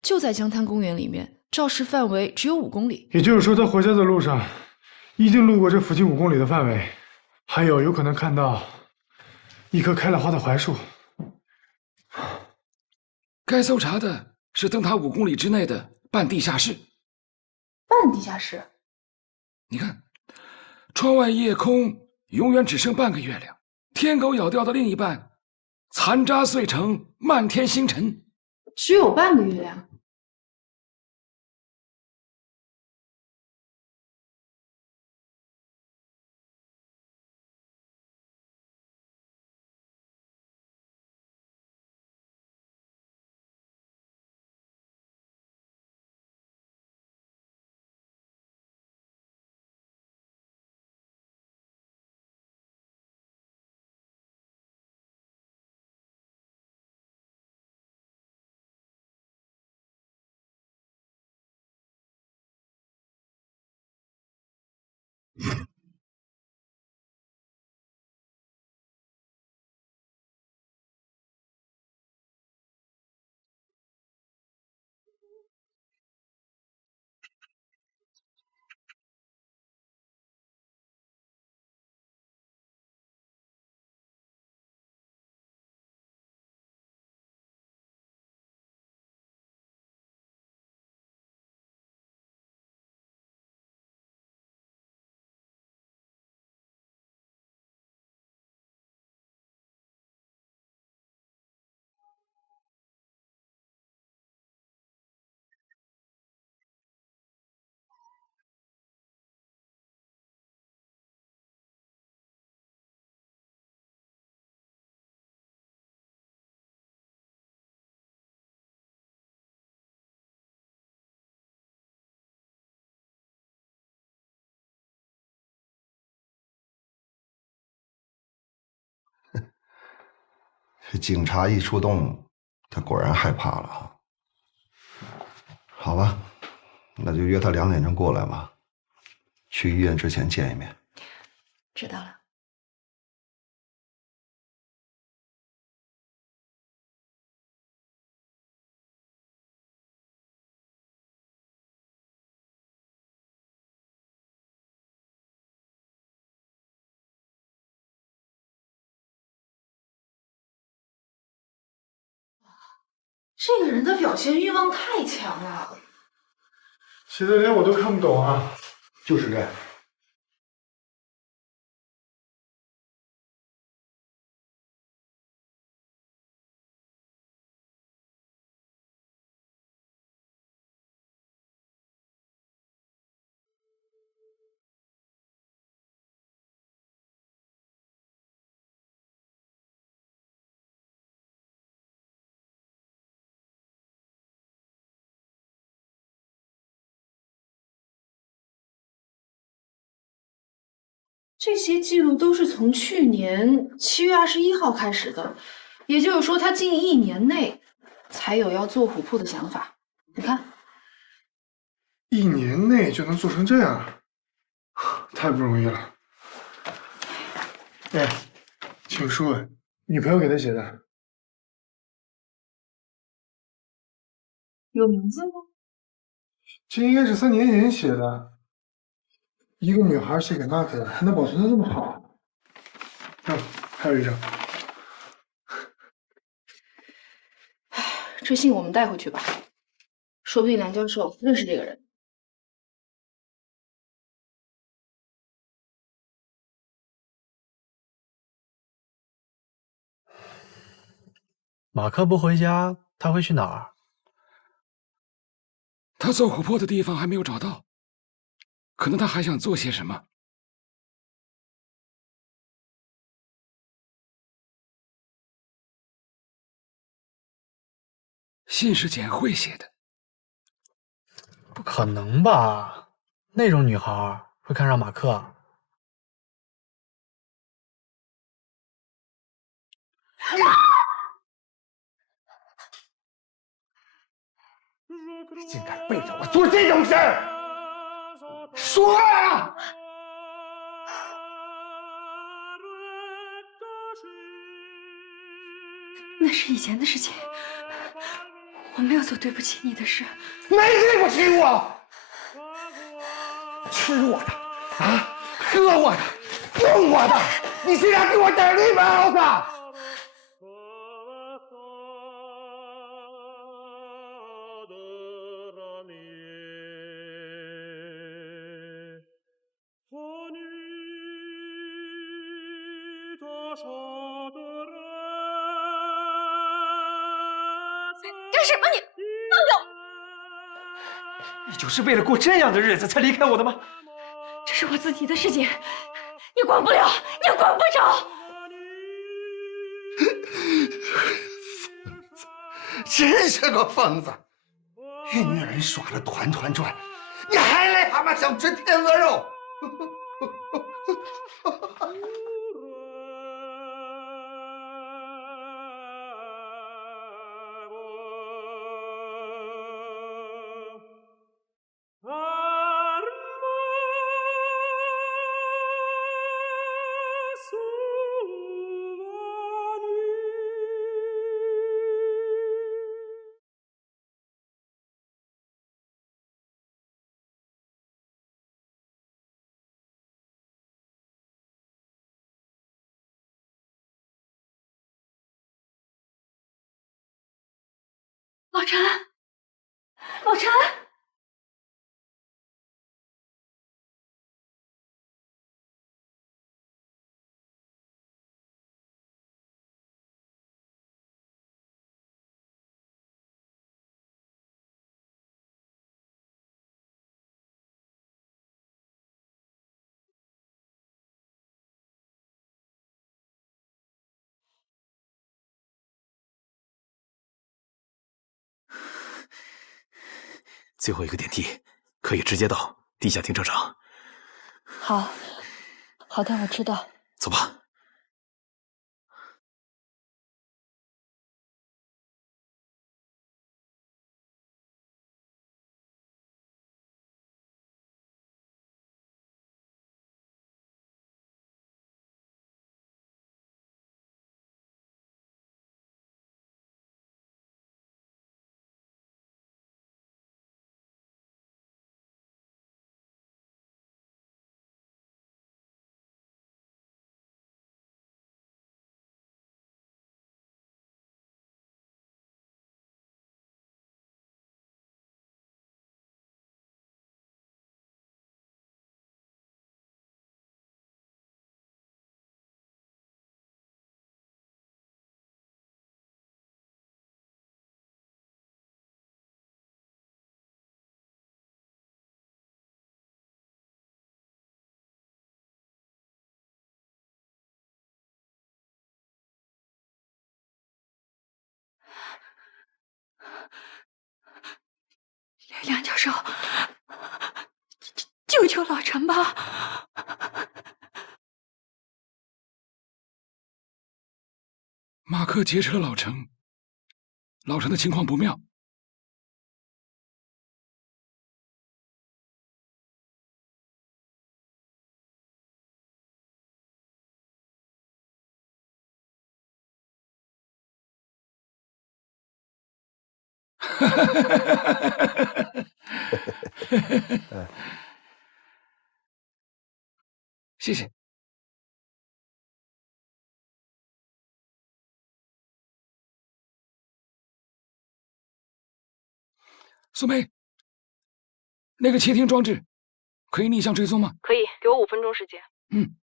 就在江滩公园里面，照视范围只有5公里。也就是说，他回家的路上一定路过这附近5公里的范围，还有可能看到一棵开了花的槐树。该搜查的是灯塔5公里之内的半地下室。半地下室？你看，窗外夜空永远只剩半个月亮，天狗咬掉的另一半，残渣碎成漫天星辰。只有半个月亮。这警察一出动，他果然害怕了啊。好吧，那就约他2点钟过来吧，去医院之前见一面。知道了。这个人的表现欲望太强了，写的连我都看不懂啊。就是这样。这些记录都是从去年7月21号开始的，也就是说，他近1年内才有要做虎扑的想法。你看，1年内就能做成这样，太不容易了。哎，请说，女朋友给他写的，有名字吗？这应该是3年前写的。一个女孩写给马克的，还能保存的这么好。还有一张。这信我们带回去吧，说不定梁教授认识这个人。马克不回家，他会去哪儿？他做琥珀的地方还没有找到，可能他还想做些什么。信是简慧写的，不可能吧？那种女孩会看上马克？你竟敢背着我做这种事儿！说啊！那是以前的事情，我没有做对不起你的事。没对不起我，吃我的啊，喝我的，用我的，你竟然给我戴绿帽子！干什么你？放手！你就是为了过这样的日子才离开我的吗？这是我自己的事情，你管不了，也管不着。真是个疯子，与女人耍得团团转，你还癞蛤蟆想吃天鹅肉？老陈，老陈，最后一个电梯可以直接到地下停车场。好，好的，我知道。走吧。梁教授，救救老陈吧！马克劫持了老陈，老陈的情况不妙。谢谢。苏梅，那个窃听装置可以逆向追踪吗？可以，给我5分钟时间。嗯。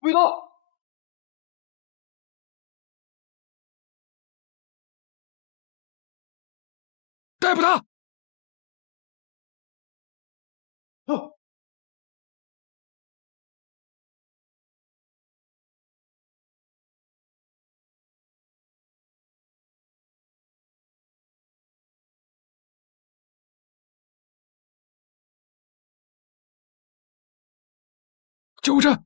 味道。逮捕他！救护车！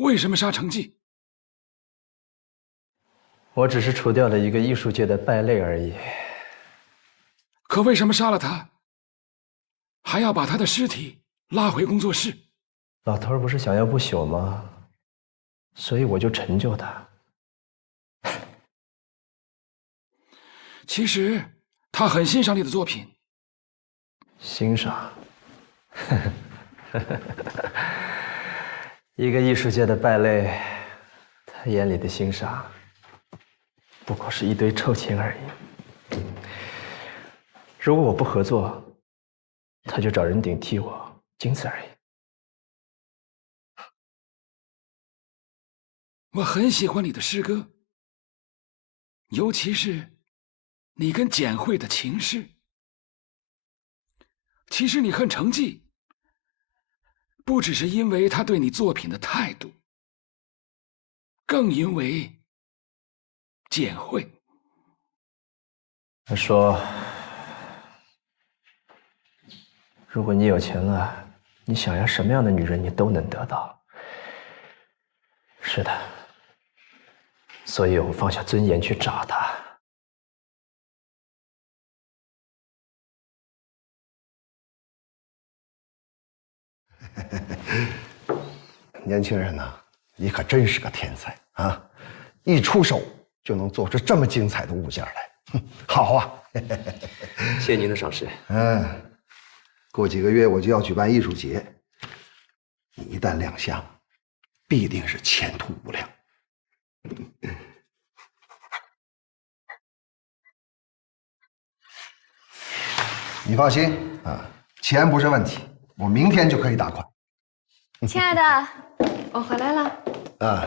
为什么杀程记？我只是除掉了一个艺术界的败类而已。可为什么杀了他，还要把他的尸体拉回工作室？老头儿不是想要不朽吗？所以我就成就他。其实他很欣赏你的作品。欣赏？一个艺术界的败类，他眼里的欣赏，不过是一堆臭钱而已。如果我不合作，他就找人顶替我，仅此而已。我很喜欢你的诗歌，尤其是你跟简慧的情诗。其实你恨程记，不只是因为他对你作品的态度，更因为简慧。他说，如果你有钱了，你想要什么样的女人，你都能得到。是的，所以我放下尊严去找她。年轻人呐，你可真是个天才啊！一出手就能做出这么精彩的物件来，好啊！谢谢您的赏识。过几个月我就要举办艺术节，你一旦亮相，必定是前途无量。你放心啊，钱不是问题，我明天就可以打款。亲爱的，我回来了。啊，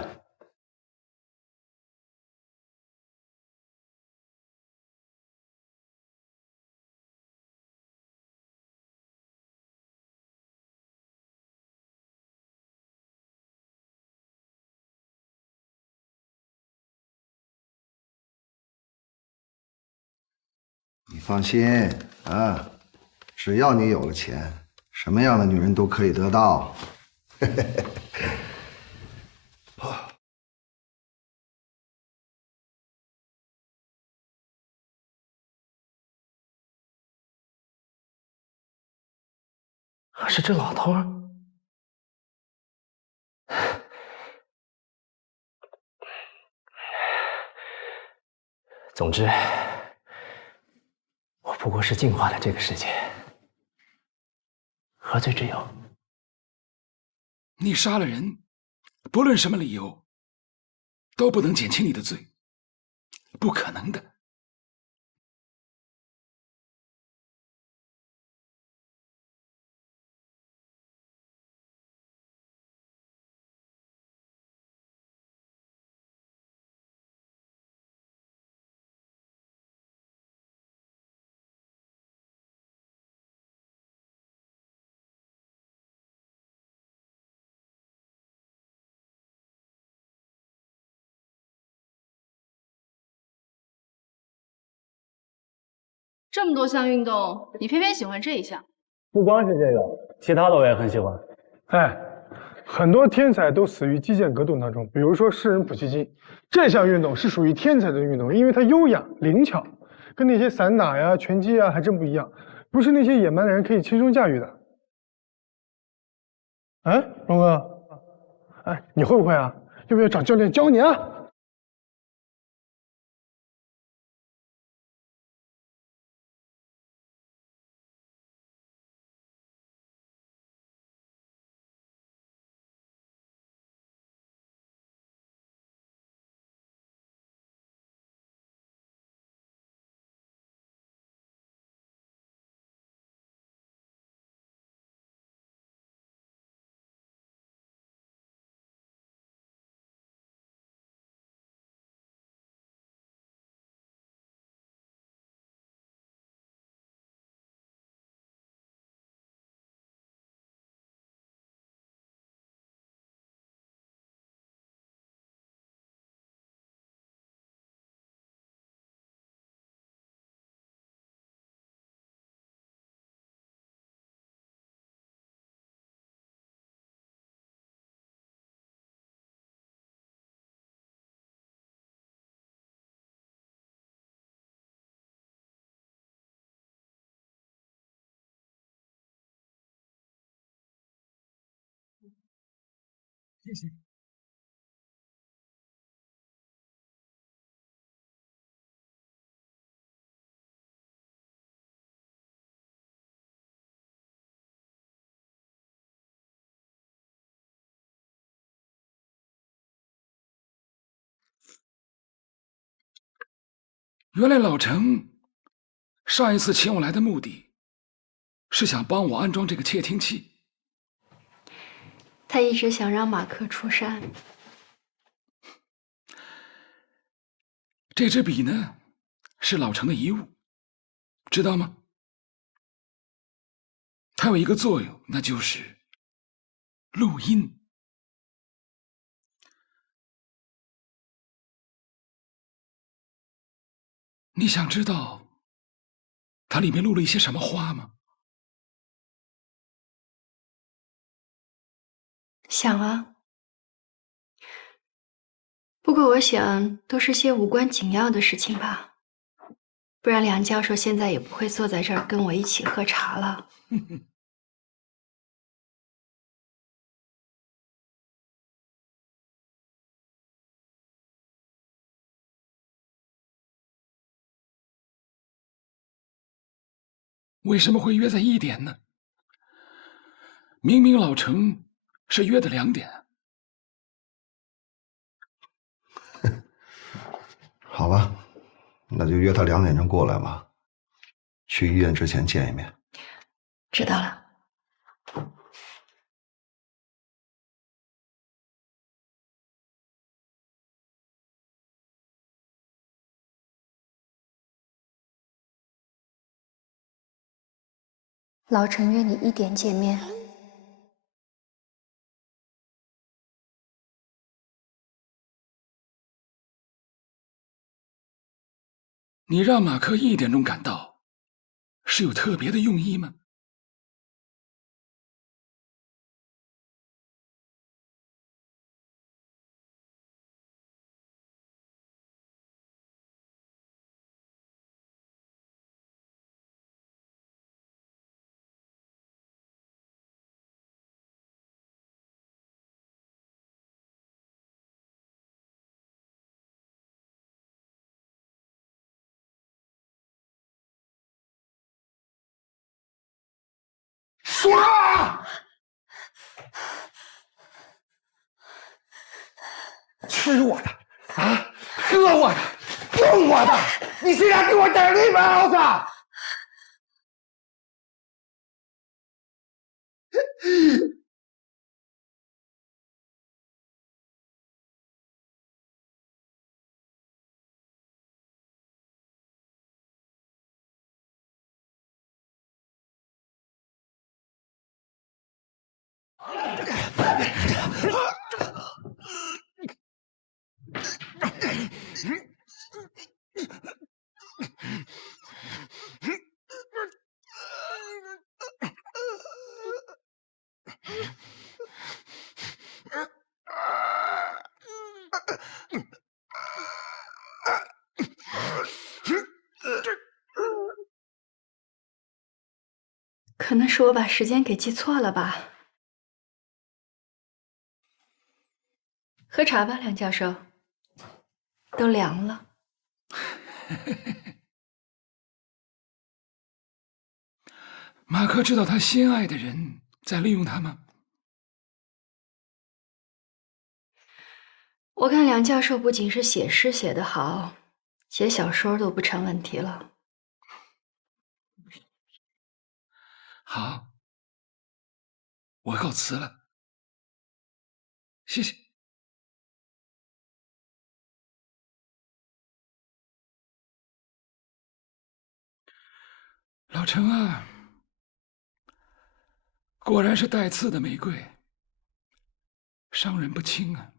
你放心啊，只要你有了钱，什么样的女人都可以得到。可是这老头儿，总之，我不过是净化了这个世界。何罪之有？你杀了人，不论什么理由，都不能减轻你的罪，不可能的。这么多项运动，你偏偏喜欢这一项？不光是这个，其他的我也很喜欢。哎，很多天才都死于击剑格斗当中，比如说诗人普希金。这项运动是属于天才的运动，因为它优雅灵巧，跟那些散打呀、拳击啊还真不一样，不是那些野蛮的人可以轻松驾驭的。哎，龙哥，哎，你会不会啊？要不要找教练教你啊？谢谢。原来老程上一次请我来的目的，是想帮我安装这个窃听器。他一直想让马克出山。这支笔呢，是老程的遗物，知道吗？它有一个作用，那就是录音。你想知道它里面录了一些什么话吗？想啊，不过我想都是些无关紧要的事情吧，不然梁教授现在也不会坐在这儿跟我一起喝茶了。为什么会约在1点呢？明明老程是约的2点。好吧，那就约他2点钟过来吧。去医院之前见一面。知道了。老程约你1点见面。你让马克1点钟赶到，是有特别的用意吗？说啊！吃我的啊，喝我的，用我的，你竟然给我点绿帽子！可能是我把时间给记错了吧。喝茶吧，梁教授，都凉了。马克知道他心爱的人在利用他吗？我看梁教授不仅是写诗写得好，写小说都不成问题了。好，我告辞了，谢谢。老程啊，果然是带刺的玫瑰，伤人不轻啊。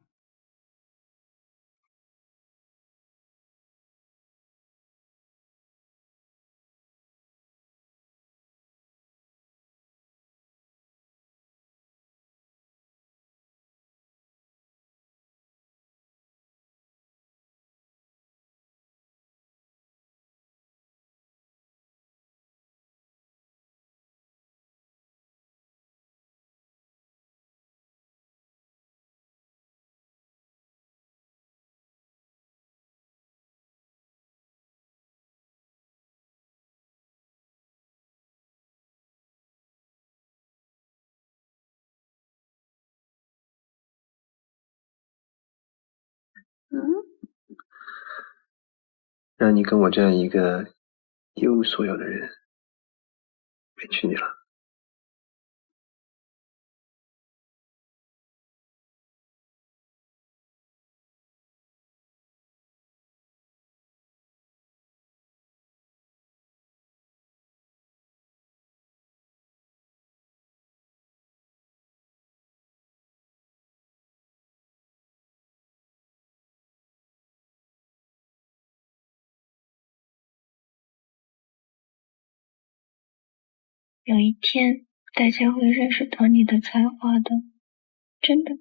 让你跟我这样一个一无所有的人委屈你了。有一天，大家会认识到你的才华的，真的。